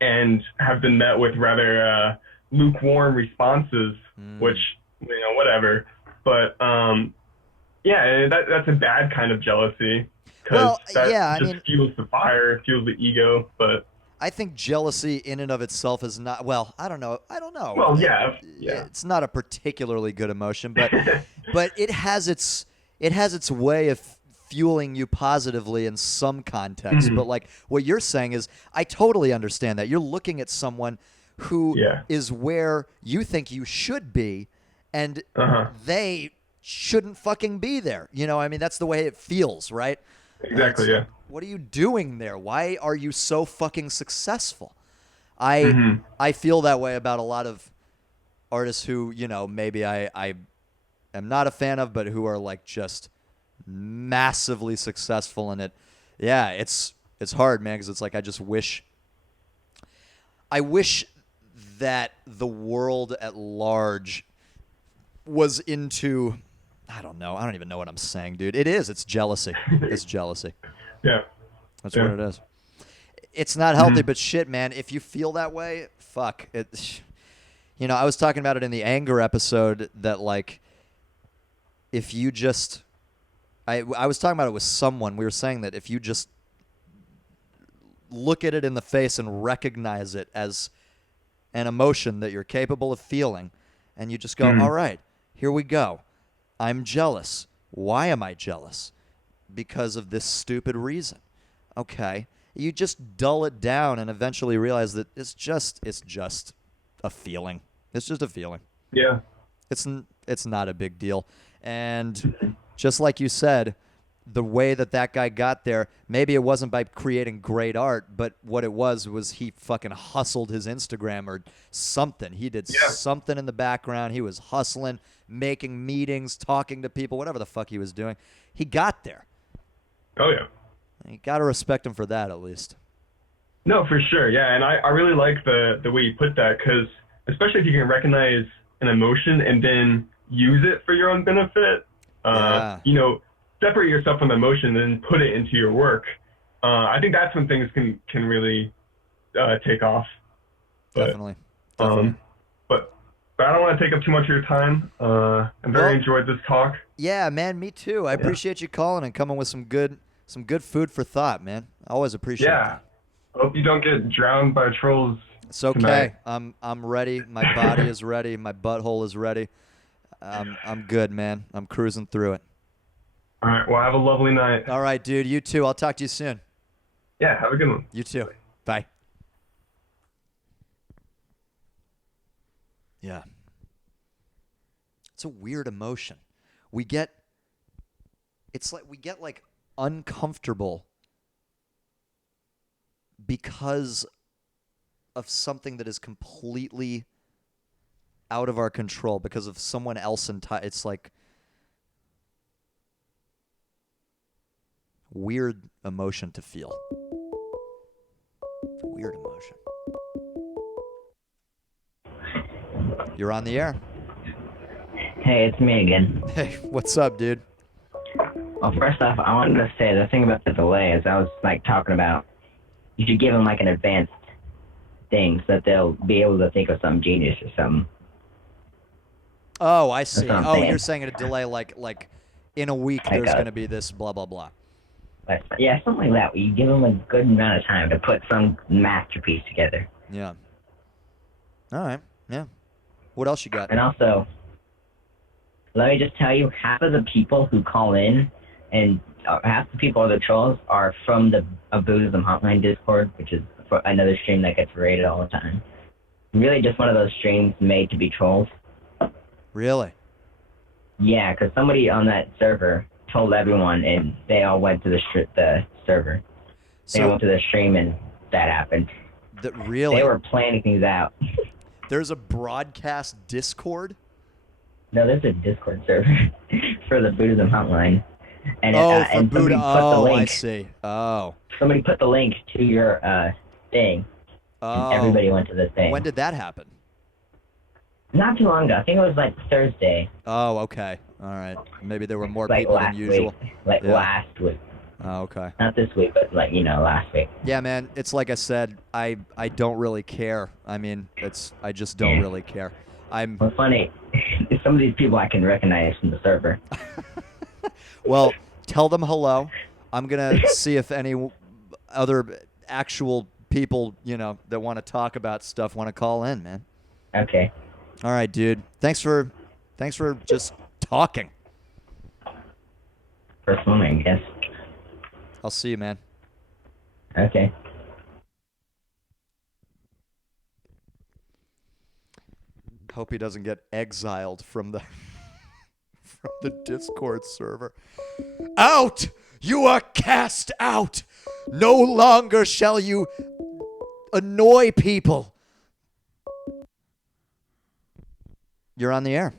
and have been met with rather lukewarm responses, which, you know, whatever. But yeah, that's a bad kind of jealousy, because that fuels the fire, fuels the ego. But I think jealousy in and of itself is not, well, I don't know. Well, yeah. It's not a particularly good emotion, but but it has its way of fueling you positively in some context. But like what you're saying is, I totally understand that. You're looking at someone who is where you think you should be, and they shouldn't fucking be there. You know, I mean, that's the way it feels, right? Exactly, yeah. What are you doing there? Why are you so fucking successful? I feel that way about a lot of artists who, you know, maybe I am not a fan of, but who are like just massively successful in it. Yeah, it's hard, man, because it's like I wish that the world at large was into, I don't know. I don't even know what I'm saying, dude. It's jealousy. It's jealousy. Yeah. That's what it is. It's not healthy, but shit, man, if you feel that way, fuck. You know, I was talking about it in the anger episode that, like, if you just, I was talking about it with someone. We were saying that if you just look at it in the face and recognize it as an emotion that you're capable of feeling, and you just go, all right, here we go. I'm jealous. Why am I jealous? Because of this stupid reason. Okay. You just dull it down and eventually realize that it's just a feeling. It's just a feeling. Yeah. It's not a big deal. And just like you said, the way that guy got there, maybe it wasn't by creating great art, but what it was he fucking hustled his Instagram or something. He did something in the background. He was hustling, making meetings, talking to people, whatever the fuck he was doing. He got there. Oh, yeah. You got to respect him for that, at least. No, for sure. Yeah, and I really like the way you put that, because especially if you can recognize an emotion and then use it for your own benefit, you know, separate yourself from emotion and put it into your work. I think that's when things can really take off. But, Definitely. But I don't want to take up too much of your time. I very enjoyed this talk. Yeah, man, me too. I appreciate you calling and coming with some good food for thought, man. I always appreciate that. I hope you don't get drowned by trolls. It's okay. Tonight. I'm ready. My body is ready. My butthole is ready. I'm good, man. I'm cruising through it. All right. Well, have a lovely night. All right, dude. You too. I'll talk to you soon. Yeah. Have a good one. You too. Bye. Yeah. It's a weird emotion. We get uncomfortable because of something that is completely out of our control, because of someone else it's like weird emotion to feel. It's a weird emotion. You're on the air. Hey, it's me again. Hey, what's up, dude? Well, first off, I wanted to say the thing about the delay is I was like talking about you should give them like an advanced thing so that they'll be able to think of something genius or something. Oh, I see. That's what I'm Oh, saying. you're saying a delay like in a week there's going to be this blah, blah, blah. But, yeah, something like that. Where you give them a good amount of time to put some masterpiece together. Yeah. All right. Yeah. What else you got? And also, let me just tell you, half of the people who call in and half the people, the trolls, are from the Buddhism Hotline Discord, which is another stream that gets raided all the time. Really just one of those streams made to be trolls. Really? Yeah, because somebody on that server told everyone, and they all went to the server. They all went to the stream, and that happened. Really? They were planning things out. There's a broadcast Discord? No, there's a Discord server for the Buddhism hotline. And Oh, for and Buddha. somebody put the Oh, link. I see. Oh. Somebody put the link to your thing, and Oh. everybody went to this thing. When did that happen? Not too long ago. I think it was like Thursday. Oh, okay. All right. Maybe there were more Like people than last usual. week. Like Yeah. last week. Oh, okay. Not this week, but like, last week. Yeah, man. It's like I said. I don't really care. I mean, I just don't really care. Well, funny. Some of these people I can recognize from the server. Well, tell them hello. I'm gonna see if any other actual people, that want to talk about stuff want to call in, man. Okay. All right, dude. Thanks for just talking. First one, I guess. I'll see you, man. Okay. Hope he doesn't get exiled from the from the Discord server. Out! You are cast out. No longer shall you annoy people. You're on the air.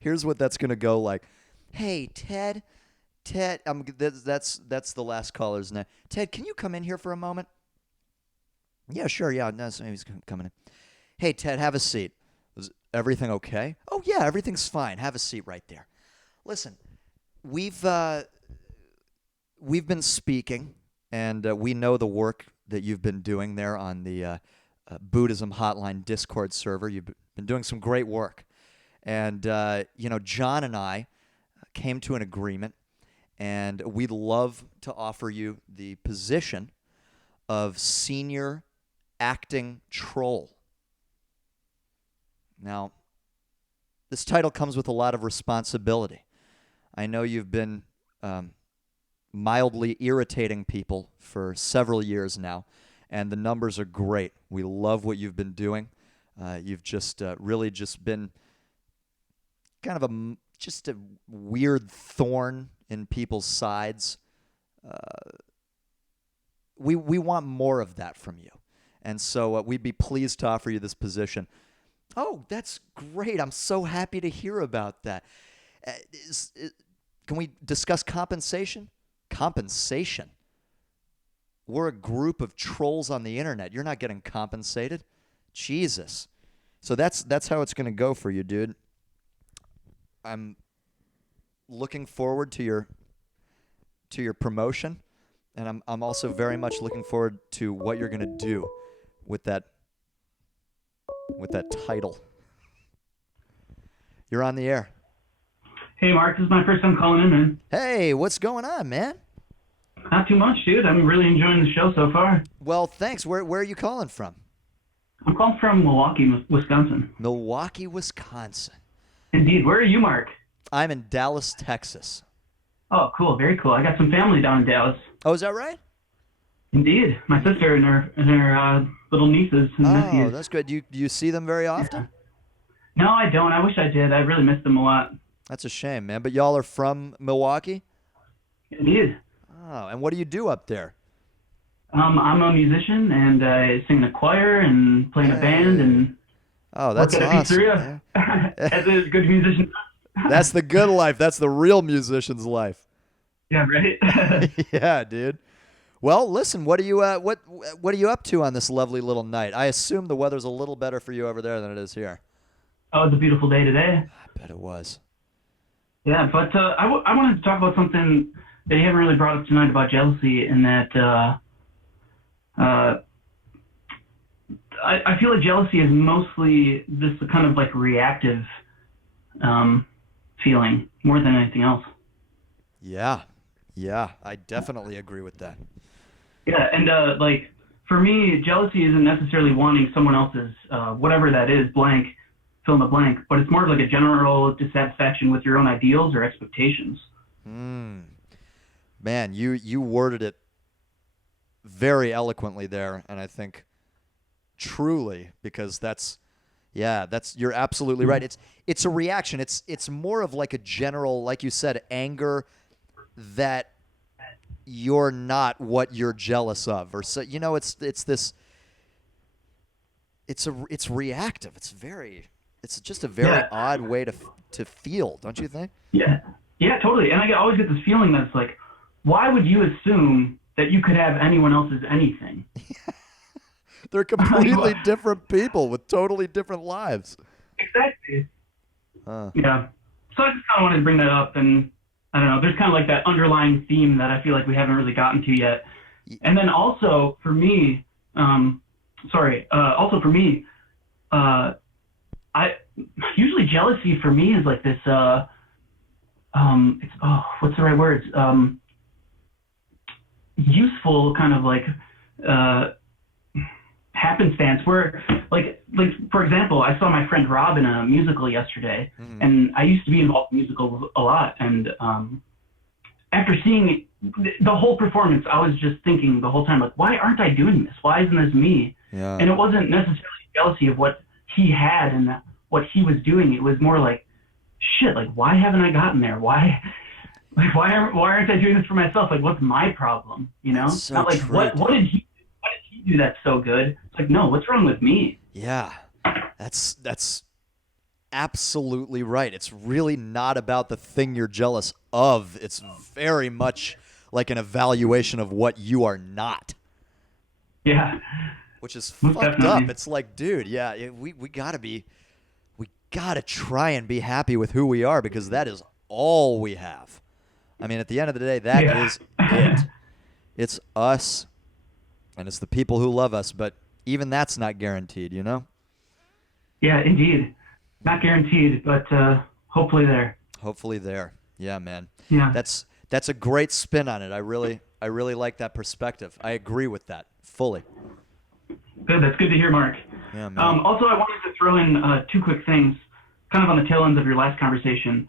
Here's what that's gonna go like. Hey, Ted, that's the last caller's name. Ted, can you come in here for a moment? Yeah, sure. Yeah, no, so he's coming in. Hey, Ted, have a seat. Is everything okay? Oh yeah, everything's fine. Have a seat right there. Listen, we've been speaking, and we know the work that you've been doing there on the Buddhism Hotline Discord server. You've been doing some great work. And, John and I came to an agreement, and we'd love to offer you the position of senior acting troll. Now, this title comes with a lot of responsibility. I know you've been mildly irritating people for several years now, and the numbers are great. We love what you've been doing. You've just really just been kind of just a weird thorn in people's sides. We want more of that from you, and so we'd be pleased to offer you this position. Oh, that's great! I'm so happy to hear about that. Can we discuss compensation? Compensation? We're a group of trolls on the internet. You're not getting compensated. Jesus. So that's how it's going to go for you, dude. I'm looking forward to your promotion, and I'm also very much looking forward to what you're going to do with that title. You're on the air. Hey, Mark, this is my first time calling in, man. Hey, what's going on, man? Not too much, dude. I'm really enjoying the show so far. Well, thanks. Where are you calling from? I'm calling from Milwaukee, Wisconsin. Milwaukee, Wisconsin. Indeed. Where are you, Mark? I'm in Dallas, Texas. Oh, cool. Very cool. I got some family down in Dallas. Oh, is that right? Indeed. My sister and her little nieces and nephews. Oh, that's good. Do you see them very often? Yeah. No, I don't. I wish I did. I really miss them a lot. That's a shame, man. But y'all are from Milwaukee? Indeed. Oh, and what do you do up there? I'm a musician, and I sing in a choir and play in a band and Oh, that's work at awesome. a pizzeria as a good musician. That's the good life. That's the real musician's life. Yeah, right? Yeah, dude. Well, listen, what are you what are you up to on this lovely little night? I assume the weather's a little better for you over there than it is here. Oh, it's a beautiful day today. I bet it was. Yeah, but I wanted to talk about something that you haven't really brought up tonight about jealousy, and that I feel like jealousy is mostly this kind of like reactive feeling more than anything else. Yeah, I definitely agree with that. Yeah, and like for me, jealousy isn't necessarily wanting someone else's whatever that is, blank, fill in the blank, but it's more of like a general dissatisfaction with your own ideals or expectations. Man, you worded it very eloquently there, and I think truly, because that's you're absolutely right. It's a reaction. It's more of like a general, like you said, anger that you're not what you're jealous of, or so it's reactive. It's just a very odd way to feel, don't you think? Yeah. Yeah, totally. And I always get this feeling that it's like, why would you assume that you could have anyone else's anything? They're completely different people with totally different lives. Exactly. Yeah. So I just kind of wanted to bring that up, and I don't know, there's kind of like that underlying theme that I feel like we haven't really gotten to yet. And then also for me, I usually jealousy for me is like this, what's the right word? Useful kind of like, happenstance where like for example, I saw my friend Rob in a musical yesterday, and I used to be involved in musicals a lot, and after seeing the whole performance, I was just thinking the whole time, like, why aren't I doing this? Why isn't this me? Yeah. And it wasn't necessarily jealousy of what he had and what he was doing. It was more like, shit, like, why haven't I gotten there? Why aren't I doing this for myself? Like, what's my problem? You know? That's so not like true, what did he do that's so good? It's like, no, what's wrong with me? Yeah, that's absolutely right. It's really not about the thing you're jealous of. It's very much like an evaluation of what you are not. Yeah. Which is Most fucked definitely. up. It's like, dude, we gotta try and be happy with who we are, because that is all we have. I mean, at the end of the day, that is it. It's us, and it's the people who love us, but even that's not guaranteed, you know? Yeah, indeed. Not guaranteed, but hopefully there. Hopefully there. Yeah, man. Yeah. That's a great spin on it. I really like that perspective. I agree with that fully. Good. That's good to hear, Mark. Yeah, man. Also, I wanted to throw in two quick things, kind of on the tail ends of your last conversation.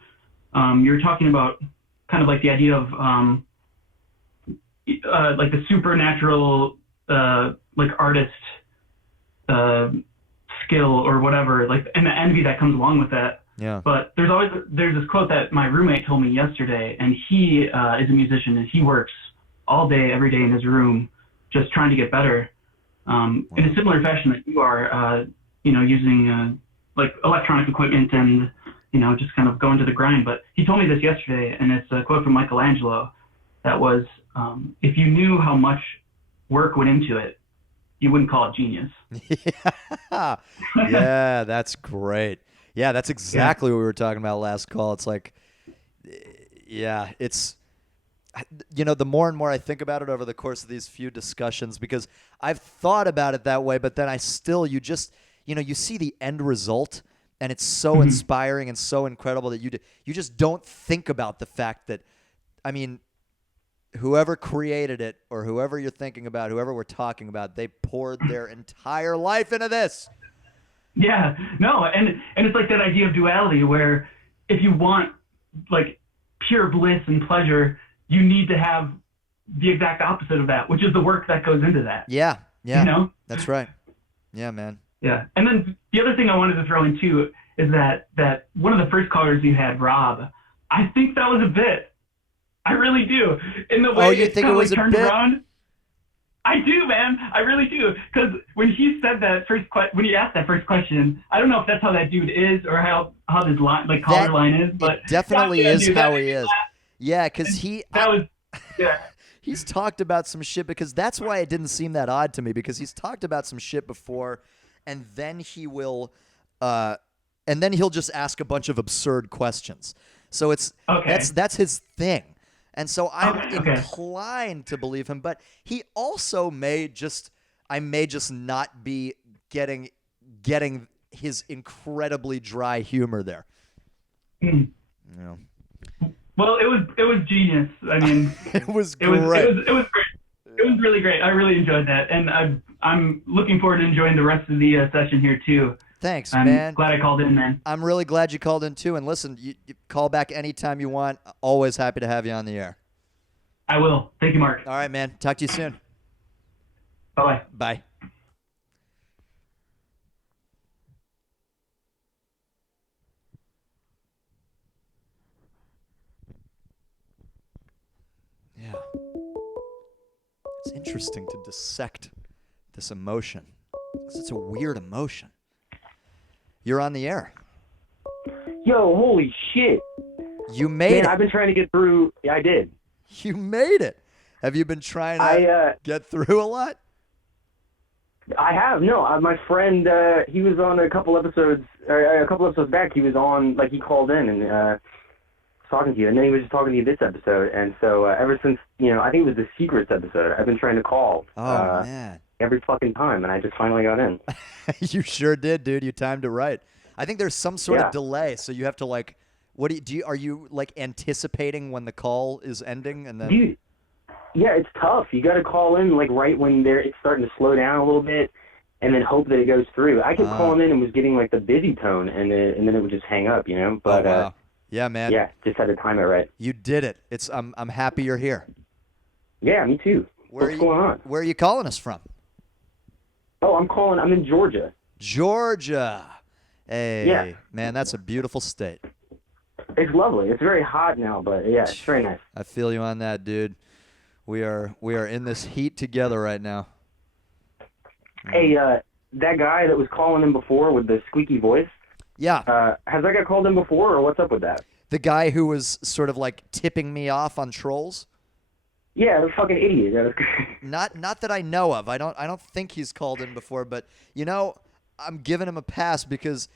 You were talking about kind of like the idea of like the supernatural like artist skill or whatever, like, and the envy that comes along with that. Yeah. But there's this quote that my roommate told me yesterday, and he is a musician, and he works all day, every day in his room, just trying to get better. In a similar fashion that you are, using like electronic equipment and, just kind of going to the grind. But he told me this yesterday, and it's a quote from Michelangelo that was, if you knew how much work went into it, you wouldn't call it genius. Yeah, that's great. Yeah, that's exactly what we were talking about last call. It's like, yeah, it's, the more and more I think about it over the course of these few discussions, because I've thought about it that way, but then I still, you see the end result, and it's so inspiring and so incredible that you just don't think about the fact that, I mean, whoever created it, or whoever you're thinking about, whoever we're talking about, they poured their entire life into this. Yeah, no, and it's like that idea of duality where if you want like pure bliss and pleasure, you need to have the exact opposite of that, which is the work that goes into that. Yeah, that's right. Yeah, man. Yeah, and then the other thing I wanted to throw in too is that one of the first callers you had, Rob, I think that was a bit. I really do. In the way you think it was like a turned bit? around. I do, man. I really do. Because when he said that when he asked that first question, I don't know if that's how that dude is or how his line, like caller line is, but it definitely is how he is. Yeah, because yeah. He's talked about some shit, because that's why it didn't seem that odd to me, because he's talked about some shit before, and then he'll just ask a bunch of absurd questions. So that's his thing. And so I'm inclined to believe him, but he also may just not be getting his incredibly dry humor there. Mm. Yeah. Well, it was genius. I mean, it was great. It was great. It was really great. I really enjoyed that, and I'm looking forward to enjoying the rest of the session here too. Thanks, I'm man. glad I called in, man. I'm really glad you called in too. And listen, you call back anytime you want. Always happy to have you on the air. I will. Thank you, Mark. All right, man. Talk to you soon. Bye-bye. Bye. Yeah. It's interesting to dissect this emotion because it's a weird emotion. You're on the air. Yo, holy shit. You made Man, it. I've been trying to get through. Yeah, I did. You made it. Have you been trying to get through a lot? I have. No, my friend, he was on a couple episodes back. He was on, like, he called in and talking to you, and then he was just talking to you this episode. And so ever since, I think it was the Secrets episode, I've been trying to call. Oh, man. Every fucking time, and I just finally got in. You sure did, dude. You timed it right. I think there's some sort of delay, so you have to like. What do you? Are you like anticipating when the call is ending, and then? Dude, yeah, it's tough. You got to call in like right when it's starting to slow down a little bit, and then hope that it goes through. I kept calling in and was getting like the busy tone, and then it would just hang up, But wow. Yeah, man. Yeah, just had to time it right. You did it. I'm happy you're here. Yeah, me too. What's going on? Where are you calling us from? Oh, I'm in Georgia. Georgia. Hey, yeah. Man, that's a beautiful state. It's lovely. It's very hot now, but yeah, it's very nice. I feel you on that, dude. We are in this heat together right now. Hey, that guy that was calling in before with the squeaky voice. Yeah. Has that guy called in before, or what's up with that? The guy who was sort of like tipping me off on trolls. Yeah, the fucking idiot. That was Not that I know of. I don't think he's called in before, but I'm giving him a pass because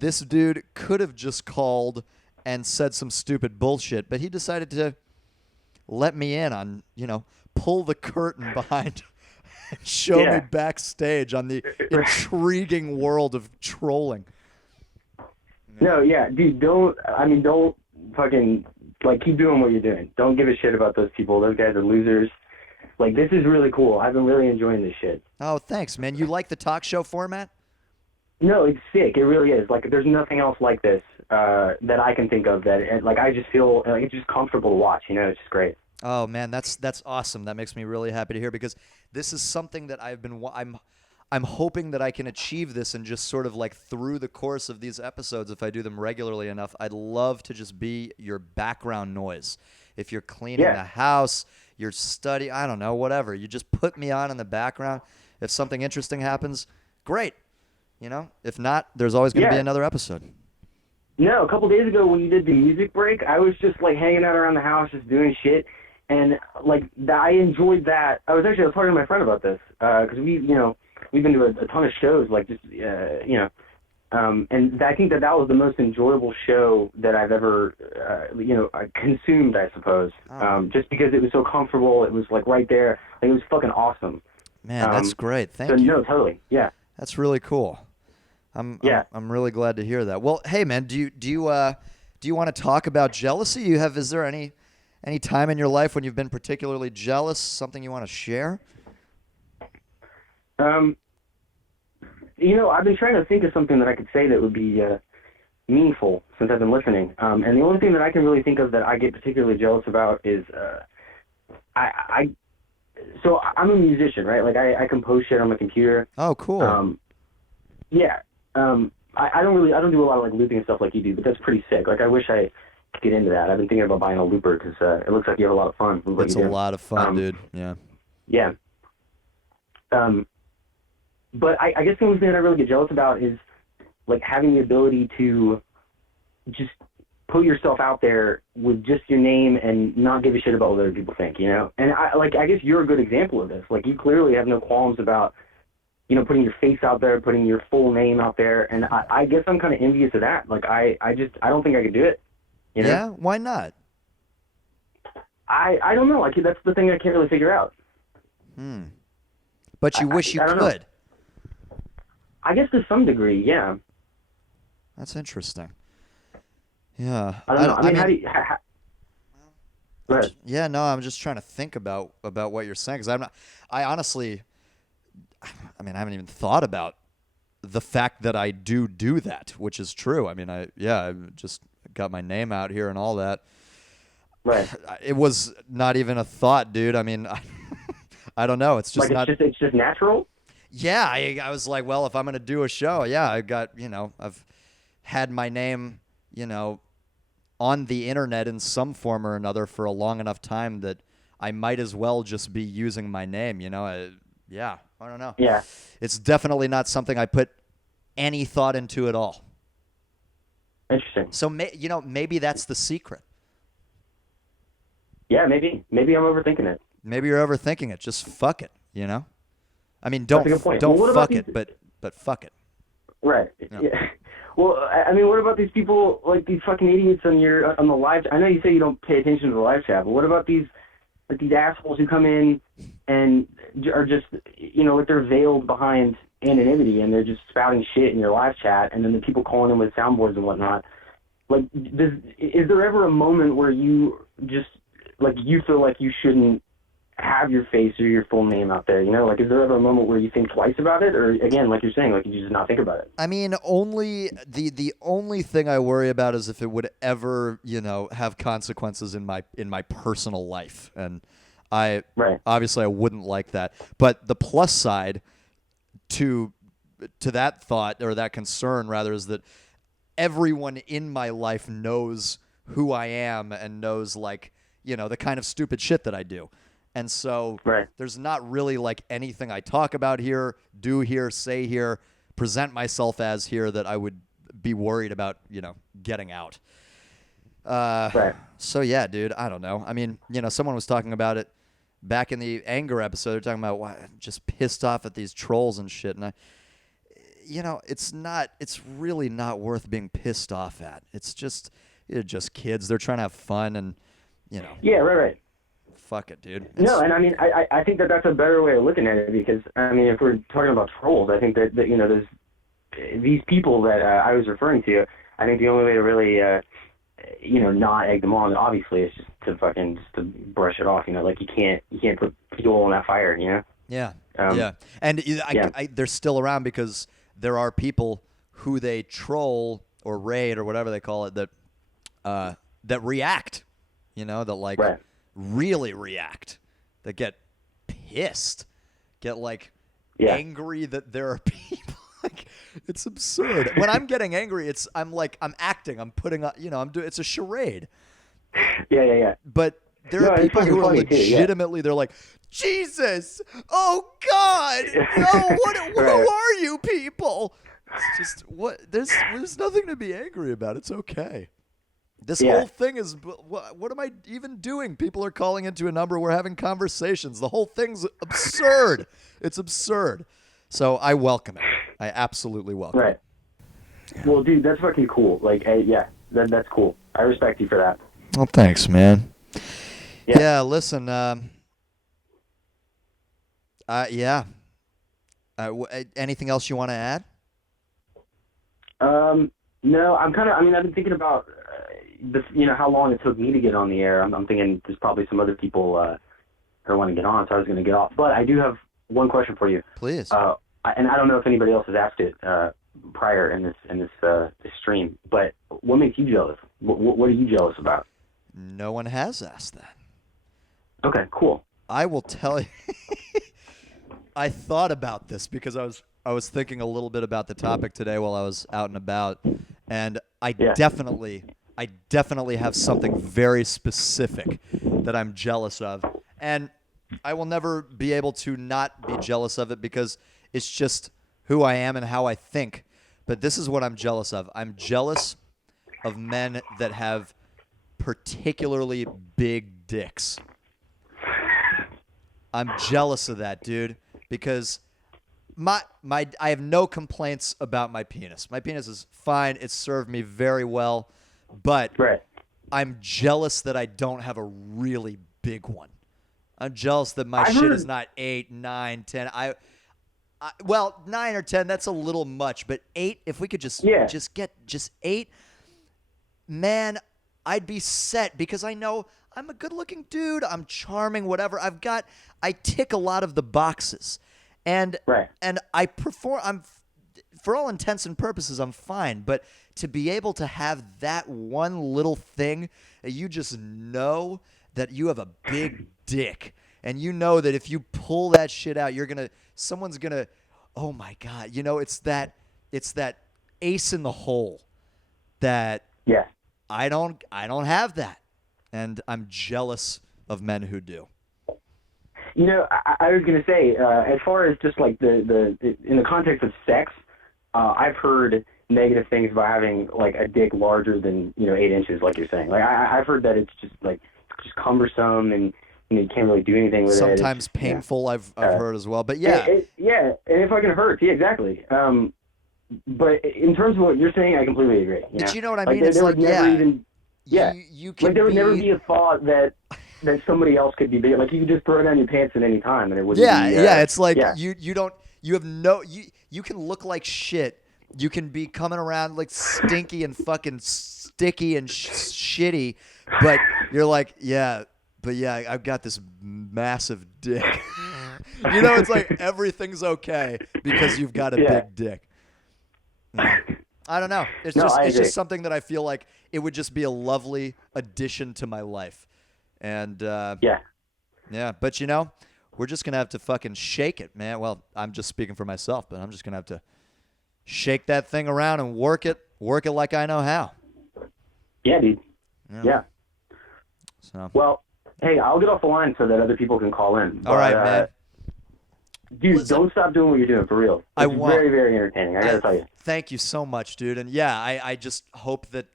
this dude could have just called and said some stupid bullshit, but he decided to let me in on, pull the curtain behind and show me backstage on the intriguing world of trolling. No, yeah, dude, don't fucking, like, keep doing what you're doing. Don't give a shit about those people. Those guys are losers. Like, this is really cool. I've been really enjoying this shit. Oh, thanks, man. You like the talk show format? No, it's sick. It really is. Like, there's nothing else like this that I can think of that, like, I just feel like it's just comfortable to watch, It's just great. Oh, man, that's awesome. That makes me really happy to hear because this is something that I'm hoping that I can achieve this and just sort of like through the course of these episodes, if I do them regularly enough, I'd love to just be your background noise. If you're cleaning the house, you're studying, I don't know, whatever. You just put me on in the background. If something interesting happens, great. If not, there's always going to be another episode. No, a couple days ago when you did the music break, I was just like hanging out around the house, just doing shit. And like I enjoyed that. I was talking to my friend about this because we've been to a ton of shows, like just, and I think that was the most enjoyable show that I've ever, consumed, I suppose. Just because it was so comfortable. It was like right there. Like, it was fucking awesome. Man, that's great. Thank you. No, totally. Yeah. That's really cool. I'm really glad to hear that. Well, hey man, do you want to talk about jealousy? Is there any time in your life when you've been particularly jealous? Something you want to share? I've been trying to think of something that I could say that would be meaningful since I've been listening. And the only thing that I can really think of that I get particularly jealous about is so I'm a musician, right? Like I compose shit on my computer. Oh, cool. I don't do a lot of like looping and stuff like you do, but that's pretty sick. Like I wish I could get into that. I've been thinking about buying a looper because it looks like you have a lot of fun with what It's you do. a lot of fun, dude. Yeah. Yeah. But I guess the only thing that I really get jealous about is like having the ability to just put yourself out there with just your name and not give a shit about what other people think, And I guess you're a good example of this. Like you clearly have no qualms about, putting your face out there, putting your full name out there. And I guess I'm kind of envious of that. Like I don't think I could do it. Yeah. Why not? I don't know. Like that's the thing I can't really figure out. But you wish you could. Know. I guess to some degree, yeah. That's interesting. Yeah. I don't know. I mean, how do you... Go ahead. Yeah, no, I'm just trying to think about what you're saying because I honestly, I haven't even thought about the fact that I do that, which is true. I mean, I just got my name out here and all that. Right. It was not even a thought, dude. I mean, I don't know. It's just like it's just natural. Yeah, I was like, well, if I'm going to do a show, I've had my name, on the internet in some form or another for a long enough time that I might as well just be using my name, you know? Yeah, I don't know. Yeah. It's definitely not something I put any thought into at all. Interesting. So, maybe that's the secret. Yeah, maybe I'm overthinking it. Maybe you're overthinking it. Just fuck it, you know? I mean, That's a good point. don't Well, what about fuck it, but fuck it. Right. Yeah. Yeah. Well, I mean, what about these people, like these fucking idiots on the live? I know you say you don't pay attention to the live chat, but what about these assholes who come in and are just, you know, like they're veiled behind anonymity and they're just spouting shit in your live chat, and then the people calling in with soundboards and whatnot. Like, is there ever a moment where you just, like, you feel like you shouldn't have your face or your full name out there, you know? Like, is there ever a moment where you think twice about it? Or, again, like you're saying, like, you just not think about it? I mean, only the only thing I worry about is if it would ever, you know, have consequences in my personal life. And obviously I wouldn't like that. But the plus side to that thought, or that concern rather, is that everyone in my life knows who I am and knows, like, you know, the kind of stupid shit that I do. And so there's not really like anything I talk about here, do here, say here, present myself as here that I would be worried about, you know, getting out. So yeah, dude, I don't know. I mean, you know, someone was talking about it back in the anger episode. They're talking about just pissed off at these trolls and shit. And you know, it's really not worth being pissed off at. They're just kids. They're trying to have fun and, you know. Yeah, right. Fuck it, dude. No, and I mean, I think that's a better way of looking at it, because, I mean, if we're talking about trolls, I think that you know, there's these people that I was referring to. I think the only way to really, you know, not egg them on, obviously, is just to brush it off. You know, like you can't put fuel on that fire. You know. Yeah. Yeah. And they're still around because there are people who they troll or raid or whatever they call it that react. You know, that like. Really react, that get pissed, get like angry that there are people. Like, it's absurd. When I'm getting angry, I'm acting, I'm putting on, you know, it's a charade. Yeah. But there are people who are legitimately, they're like, Jesus, oh God, no, who are you people? It's just there's nothing to be angry about. It's okay. This whole thing is, what am I even doing? People are calling into a number. We're having conversations. The whole thing's absurd. It's absurd. So I welcome it. I absolutely welcome it. Yeah. Well, dude, that's fucking cool. Like, that's cool. I respect you for that. Well, thanks, man. Yeah, listen. Anything else you want to add? No, I've been thinking about you know, how long it took me to get on the air. I'm thinking there's probably some other people who want to get on, so I was going to get off. But I do have one question for you. Please. And I don't know if anybody else has asked it prior in this stream, but what makes you jealous? What are you jealous about? No one has asked that. Okay, cool. I will tell you. I thought about this because I was thinking a little bit about the topic today while I was out and about, and I definitely have something very specific that I'm jealous of, and I will never be able to not be jealous of it because it's just who I am and how I think. But this is what I'm jealous of. I'm jealous of men that have particularly big dicks. I'm jealous of that, dude, because I have no complaints about my penis. My penis is fine. It's served me very well. But I'm jealous that I don't have a really big one. I'm jealous that my shit is not 8, 9, 10. Well, 9 or 10, that's a little much. But 8, if we could just get 8, man, I'd be set because I know I'm a good-looking dude. I'm charming, whatever. I tick a lot of the boxes. And I perform. For all intents and purposes, I'm fine. But to be able to have that one little thing, you just know that you have a big dick, and you know that if you pull that shit out, someone's gonna, oh my God, you know, it's that ace in the hole that I don't have that, and I'm jealous of men who do. You know, I was gonna say, as far as just like the in the context of sex, I've heard negative things about having like a dick larger than 8 inches, like you're saying. Like I've heard that it's just cumbersome and you can't really do anything with it. Sometimes painful. I've heard as well. But yeah, and it fucking hurts. Yeah, exactly. But in terms of what you're saying, I completely agree. But you know what I like, mean? It's there like, would never yeah, even, you can like there would be, never be a thought that somebody else could be bigger. Like you could just throw it down your pants at any time, and it wouldn't. yeah, be, yeah. It's like yeah. you have no you can look like shit. You can be coming around like stinky and fucking sticky and shitty, but you're like, but I've got this massive dick. It's like everything's okay because you've got a big dick. Yeah. I don't know. It's just something that I feel like it would just be a lovely addition to my life. And yeah. But we're just gonna have to fucking shake it, man. Well, I'm just speaking for myself, but I'm just gonna have to shake that thing around and work it like I know how. Yeah, dude. Yeah. So. Well, hey, I'll get off the line so that other people can call in. All right, man. Dude, Listen, don't stop doing what you're doing, for real. It's very, very entertaining. I gotta tell you. Thank you so much, dude. And yeah, I just hope that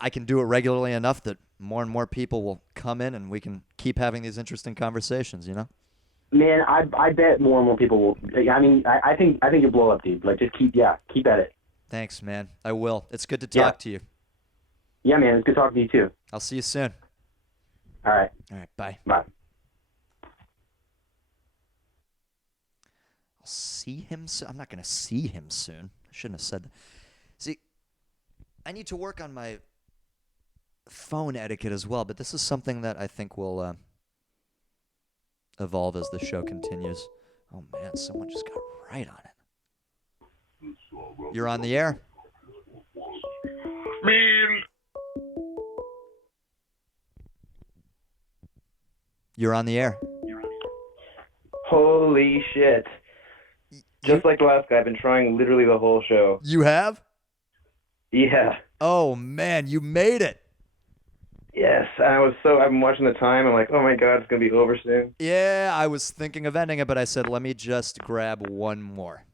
I can do it regularly enough that more and more people will come in and we can keep having these interesting conversations, Man, I bet more and more people will. I mean, I think you'll blow up, dude. Like, just keep at it. Thanks, man. I will. It's good to talk to you. Yeah, man. It's good talking to you, too. I'll see you soon. All right. Bye. Bye. I'll see him soon. I'm not going to see him soon. I shouldn't have said that. See, I need to work on my phone etiquette as well, but this is something that I think will evolve as the show continues. Oh, man, someone just got right on it. You're on the air. Man. You're on the air. Holy shit. Just like the last guy, I've been trying literally the whole show. You have? Yeah. Oh, man, you made it. Yes, I've been watching the time. I'm like, oh my God, it's going to be over soon. Yeah, I was thinking of ending it, but I said, let me just grab one more.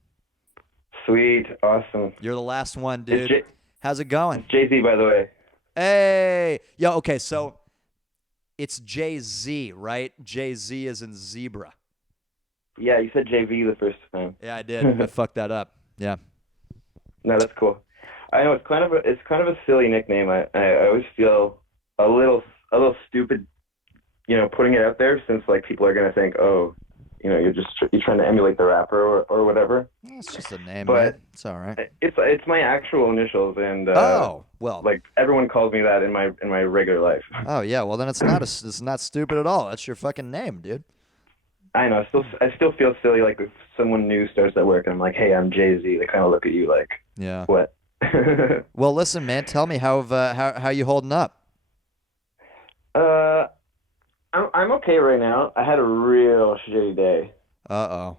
Sweet. Awesome. You're the last one, dude. How's it going? It's Jay-Z, by the way. Hey. Yeah, okay, so it's Jay-Z, right? Jay-Z is in zebra. Yeah, you said JV the first time. Yeah, I did. I fucked that up. Yeah. No, that's cool. I know it's kind of a silly nickname. I always feel a little stupid, putting it out there, since like people are gonna think, oh, you're trying to emulate the rapper or whatever. It's just a name, but man. It's all right. It's my actual initials, and like everyone calls me that in my regular life. Oh yeah, well then it's not stupid at all. That's your fucking name, dude. I know. I still feel silly, like if someone new starts at work and I'm like, hey, I'm Jay-Z. They kind of look at you like, yeah, what? Well, listen, man. Tell me how you holding up? I'm okay right now. I had a real shitty day. Uh-oh.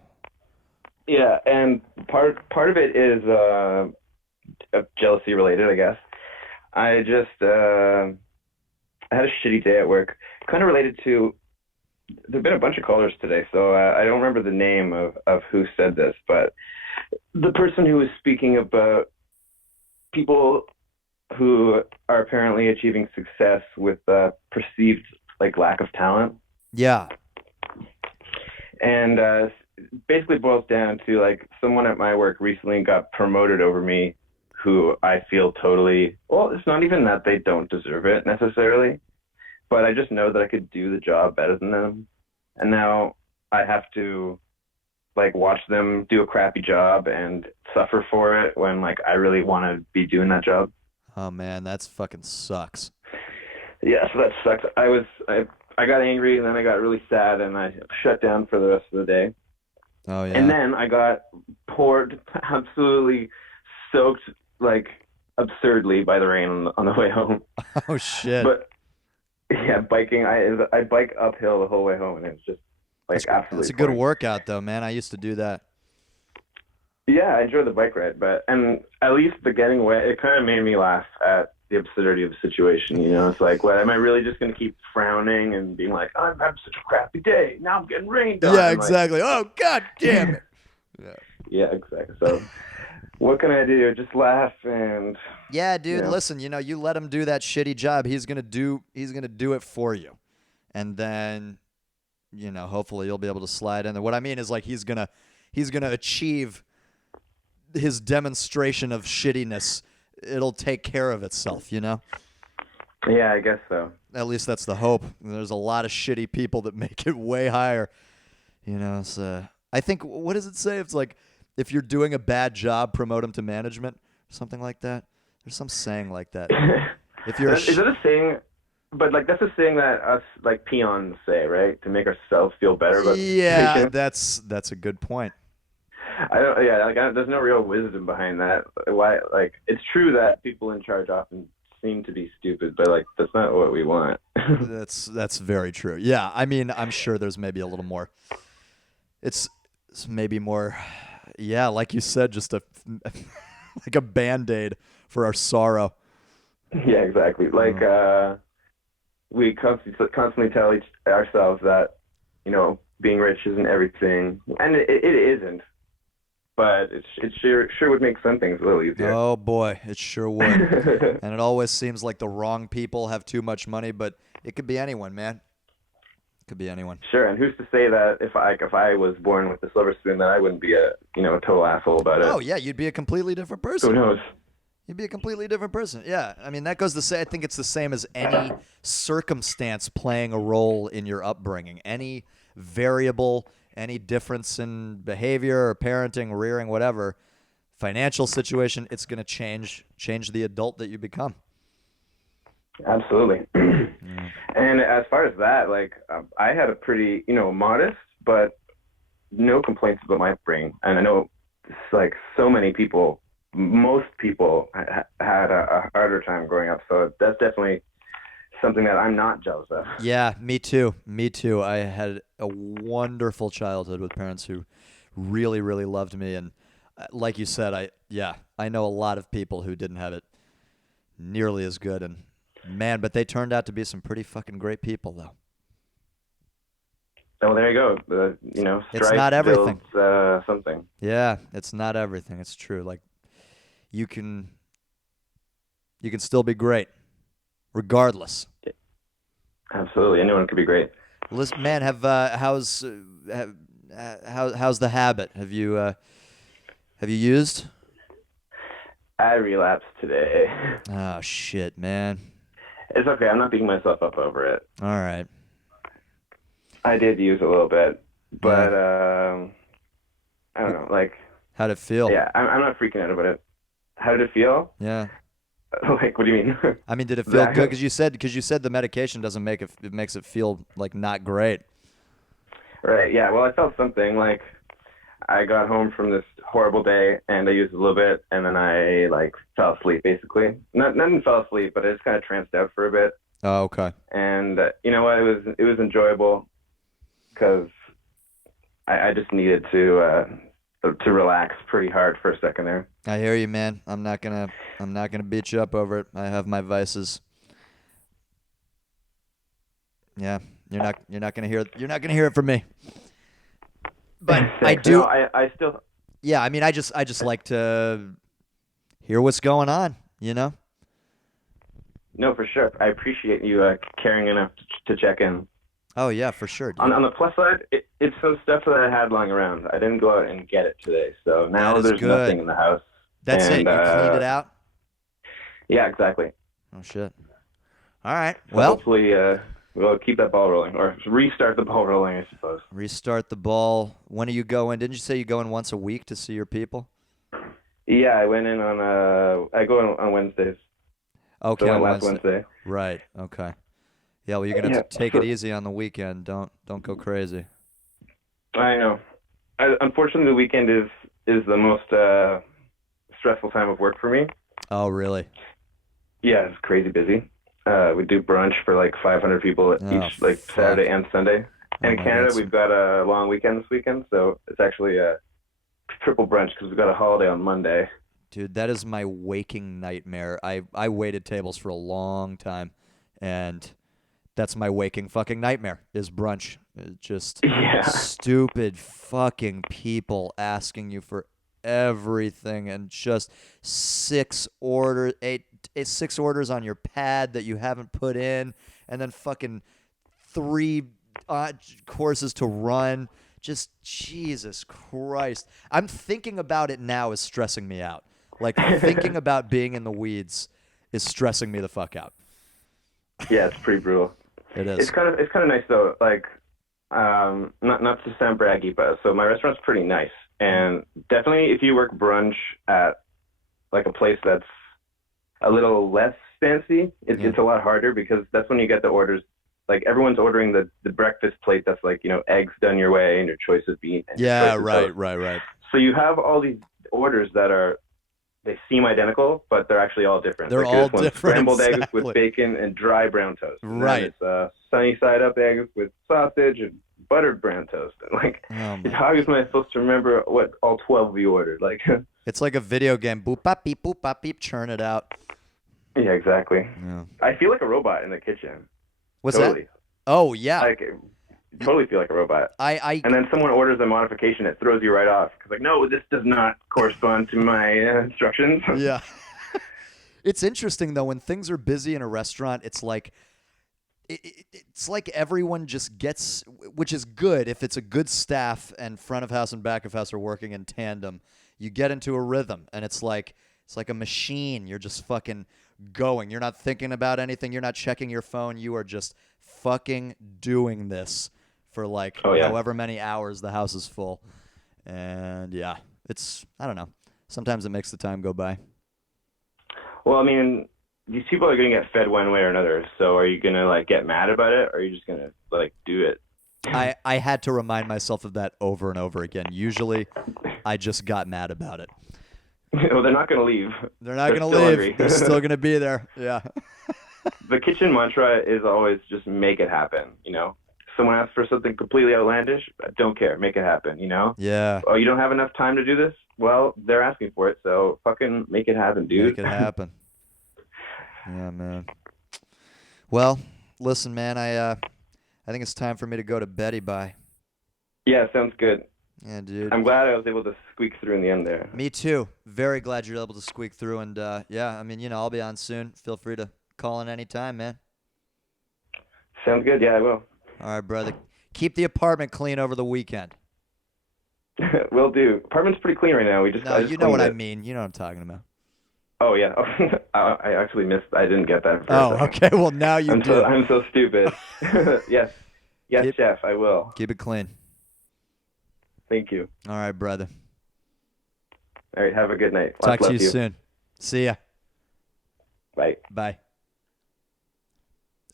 Yeah, and part of it is jealousy related, I guess. I had a shitty day at work, kind of related to. There've been a bunch of callers today, so I don't remember the name of who said this, but the person who was speaking about people who are apparently achieving success with perceived like lack of talent. Yeah. And basically boils down to like someone at my work recently got promoted over me, who I feel totally, well, it's not even that they don't deserve it necessarily, but I just know that I could do the job better than them. And now I have to like watch them do a crappy job and suffer for it when like I really want to be doing that job. Oh man, that's fucking sucks. Yeah, so that sucks. I got angry and then I got really sad and I shut down for the rest of the day. Oh yeah. And then I got poured, absolutely soaked like absurdly by the rain on the way home. Oh shit. But yeah, biking. I bike uphill the whole way home, and it's just like absolutely. It's a good workout, though, man. I used to do that. Yeah, I enjoy the bike ride, and at least the getting wet, it kind of made me laugh at the absurdity of the situation. You know, it's like, what, am I really just going to keep frowning and being like, oh, I'm having such a crappy day. Now I'm getting rained on. Yeah, exactly. Like, oh, God damn it. Yeah, exactly. So what can I do? Just laugh and. Yeah, dude. You know. Listen, you let him do that shitty job. He's gonna do it for you, and then, hopefully you'll be able to slide in there. What I mean is, like, he's gonna achieve his demonstration of shittiness. It'll take care of itself, Yeah, I guess so. At least that's the hope. There's a lot of shitty people that make it way higher. So I think, what does it say? It's like, if you're doing a bad job, promote him to management, something like that. There's some saying like that. If you're is it a saying? But like that's a saying that us like peons say, right? To make ourselves feel better about the situation. that's a good point. There's no real wisdom behind that. Why? Like, it's true that people in charge often seem to be stupid, but like that's not what we want. That's very true. Yeah, I mean, I'm sure there's maybe a little more. It's maybe more. Yeah, like you said, just like a Band-Aid for our sorrow. Yeah, exactly. Like we constantly tell ourselves that, being rich isn't everything, and it isn't. But it sure would make some things a little easier. Oh boy, it sure would. And it always seems like the wrong people have too much money, but it could be anyone, man. It could be anyone. Sure, and who's to say that if I was born with a silver spoon, that I wouldn't be a total asshole about it? Oh yeah, you'd be a completely different person. Who knows? You'd be a completely different person. Yeah, I mean that goes to say I think it's the same as any circumstance playing a role in your upbringing, any variable, any difference in behavior or parenting, rearing, whatever, financial situation, it's going to change the adult that you become. Absolutely. And as far as that, like, I had a pretty, modest, but no complaints about my upbringing. And I know it's like so many people, most people had a harder time growing up. So that's definitely something that I'm not jealous of. Yeah, me too. I had a wonderful childhood with parents who really, really loved me. And like you said, I know a lot of people who didn't have it nearly as good. And man, but they turned out to be some pretty fucking great people, though. Oh, there you go. It's not everything. Builds, something. Yeah, it's not everything. It's true. Like, you can still be great, regardless. Absolutely, anyone could be great. Listen, man, how's the habit? Have you used? I relapsed today. Oh shit, man. It's okay. I'm not beating myself up over it. All right. I did use a little bit, but I don't know. Like, how'd it feel? Yeah, I'm not freaking out about it. How did it feel? Yeah. Like, what do you mean? I mean, did it feel good? Because you said the medication doesn't make it makes it feel like not great. Right. Yeah. Well, I felt something. Like, I got home from this horrible day and I used a little bit, and then I fell asleep basically. Nothing fell asleep, but I just kind of tranced out for a bit. Oh, okay. And you know what? It was enjoyable because I just needed to relax pretty hard for a second there. I hear you, man. I'm not gonna beat you up over it. I have my vices. Yeah, you're not gonna hear it from me. But I do. No, I still. Yeah, I mean, I just like to hear what's going on. No, for sure. I appreciate you caring enough to check in. Oh yeah, for sure. Dude. On the plus side, it's some stuff that I had lying around. I didn't go out and get it today, so now there's nothing in the house. That's it. You cleaned it out. Yeah, exactly. Oh shit. All right. So well, hopefully we'll keep that ball rolling, or restart the ball rolling, I suppose. Restart the ball. When are you going? Didn't you say you go in once a week to see your people? Yeah, I went in on I go on Wednesdays. Okay, so on last Wednesday. Right. Okay. Yeah. Well, you're gonna have to take it easy on the weekend. Don't go crazy. I know. Unfortunately, the weekend is the most stressful time of work for me. Oh, really? Yeah, it's crazy busy. We do brunch for 500 people each, Saturday and Sunday. And in Canada, we've got a long weekend this weekend, so it's actually a triple brunch because we've got a holiday on Monday. Dude, that is my waking nightmare. I waited tables for a long time, and that's my waking fucking nightmare is brunch. Just Yeah. stupid fucking people asking you for everything and just six orders on your pad that you haven't put in, and then fucking three courses to run. Just Jesus Christ. I'm thinking about it now is stressing me out. Like thinking about being in the weeds is stressing me the fuck out. Yeah, it's pretty brutal. It is. It's kind of nice though. Like, not to sound braggy, but so my restaurant's pretty nice, and definitely if you work brunch at like a place that's a little less fancy, it's a lot harder because that's when you get the orders. Like everyone's ordering the breakfast plate that's like, eggs done your way and your choice of bean. And Yeah, right. So you have all these orders that they seem identical, but they're actually all different. They're like all this one's different, scrambled eggs exactly. with bacon and dry brown toast. And Right. then it's sunny side up eggs with sausage and buttered brown toast. And like, how am I supposed to remember what all 12 of you ordered? Like, It's like a video game. Boop, bop, beep, churn it out. yeah, exactly. Yeah. I feel like a robot in the kitchen. What's totally. that? Oh, yeah. Like, totally feel like a robot. And then someone orders a modification, it throws you right off. Because like, no, this does not correspond to my instructions. Yeah. It's interesting though when things are busy in a restaurant. It's like it's like everyone just gets, which is good if it's a good staff and front of house and back of house are working in tandem. You get into a rhythm, and it's like a machine. You're just fucking going. You're not thinking about anything. You're not checking your phone. You are just fucking doing this for like however many hours the house is full. And yeah, I don't know. Sometimes it makes the time go by. Well, I mean, these people are going to get fed one way or another. So are you going to like get mad about it, or are you just going to like do it? I had to remind myself of that over and over again. Usually I just got mad about it. Well, they're not going to leave. They're not going to still leave. hungry. They're still going to be there. Yeah. The kitchen mantra is always just make it happen, Someone asks for something completely outlandish, I don't care, make it happen, Yeah. Oh, you don't have enough time to do this? Well, they're asking for it, so fucking make it happen, dude. Make it happen. Yeah, man. Well, listen, man, I think it's time for me to go to Betty Bye. Yeah, sounds good. Yeah, dude. I'm glad I was able to squeak through in the end there. Me too. Very glad you're able to squeak through. And yeah, I mean, I'll be on soon. Feel free to call in anytime, man. Sounds good. Yeah, I will. All right, brother. Keep the apartment clean over the weekend. Will do. Apartment's pretty clean right now. No, you know what I mean. You know what I'm talking about. Oh, yeah. I actually missed. I didn't get that for a second. Okay. Well, now you do. I'm so stupid. Yes. Yes, Chef, I will. Keep it clean. Thank you. All right, brother. All right, have a good night. Talk to you soon. See ya. Bye. Bye.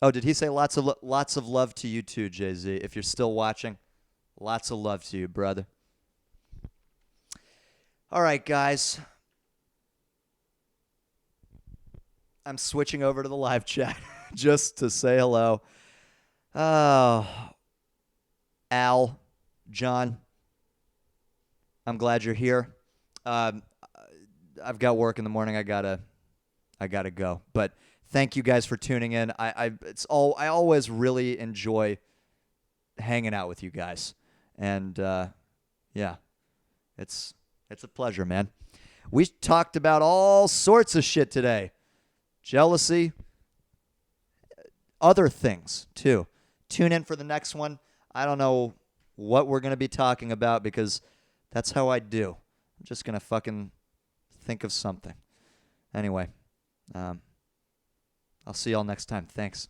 Oh, did he say lots of love to you too, Jay-Z? If you're still watching, lots of love to you, brother. All right, guys. I'm switching over to the live chat just to say hello. Oh, Al, John, I'm glad you're here. I've got work in the morning. I gotta go. But thank you guys for tuning in. I always really enjoy hanging out with you guys, and yeah, it's a pleasure, man. We talked about all sorts of shit today. Jealousy, other things too. Tune in for the next one. I don't know what we're going to be talking about because that's how I do. I'm just going to fucking think of something. Anyway, I'll see y'all next time. Thanks.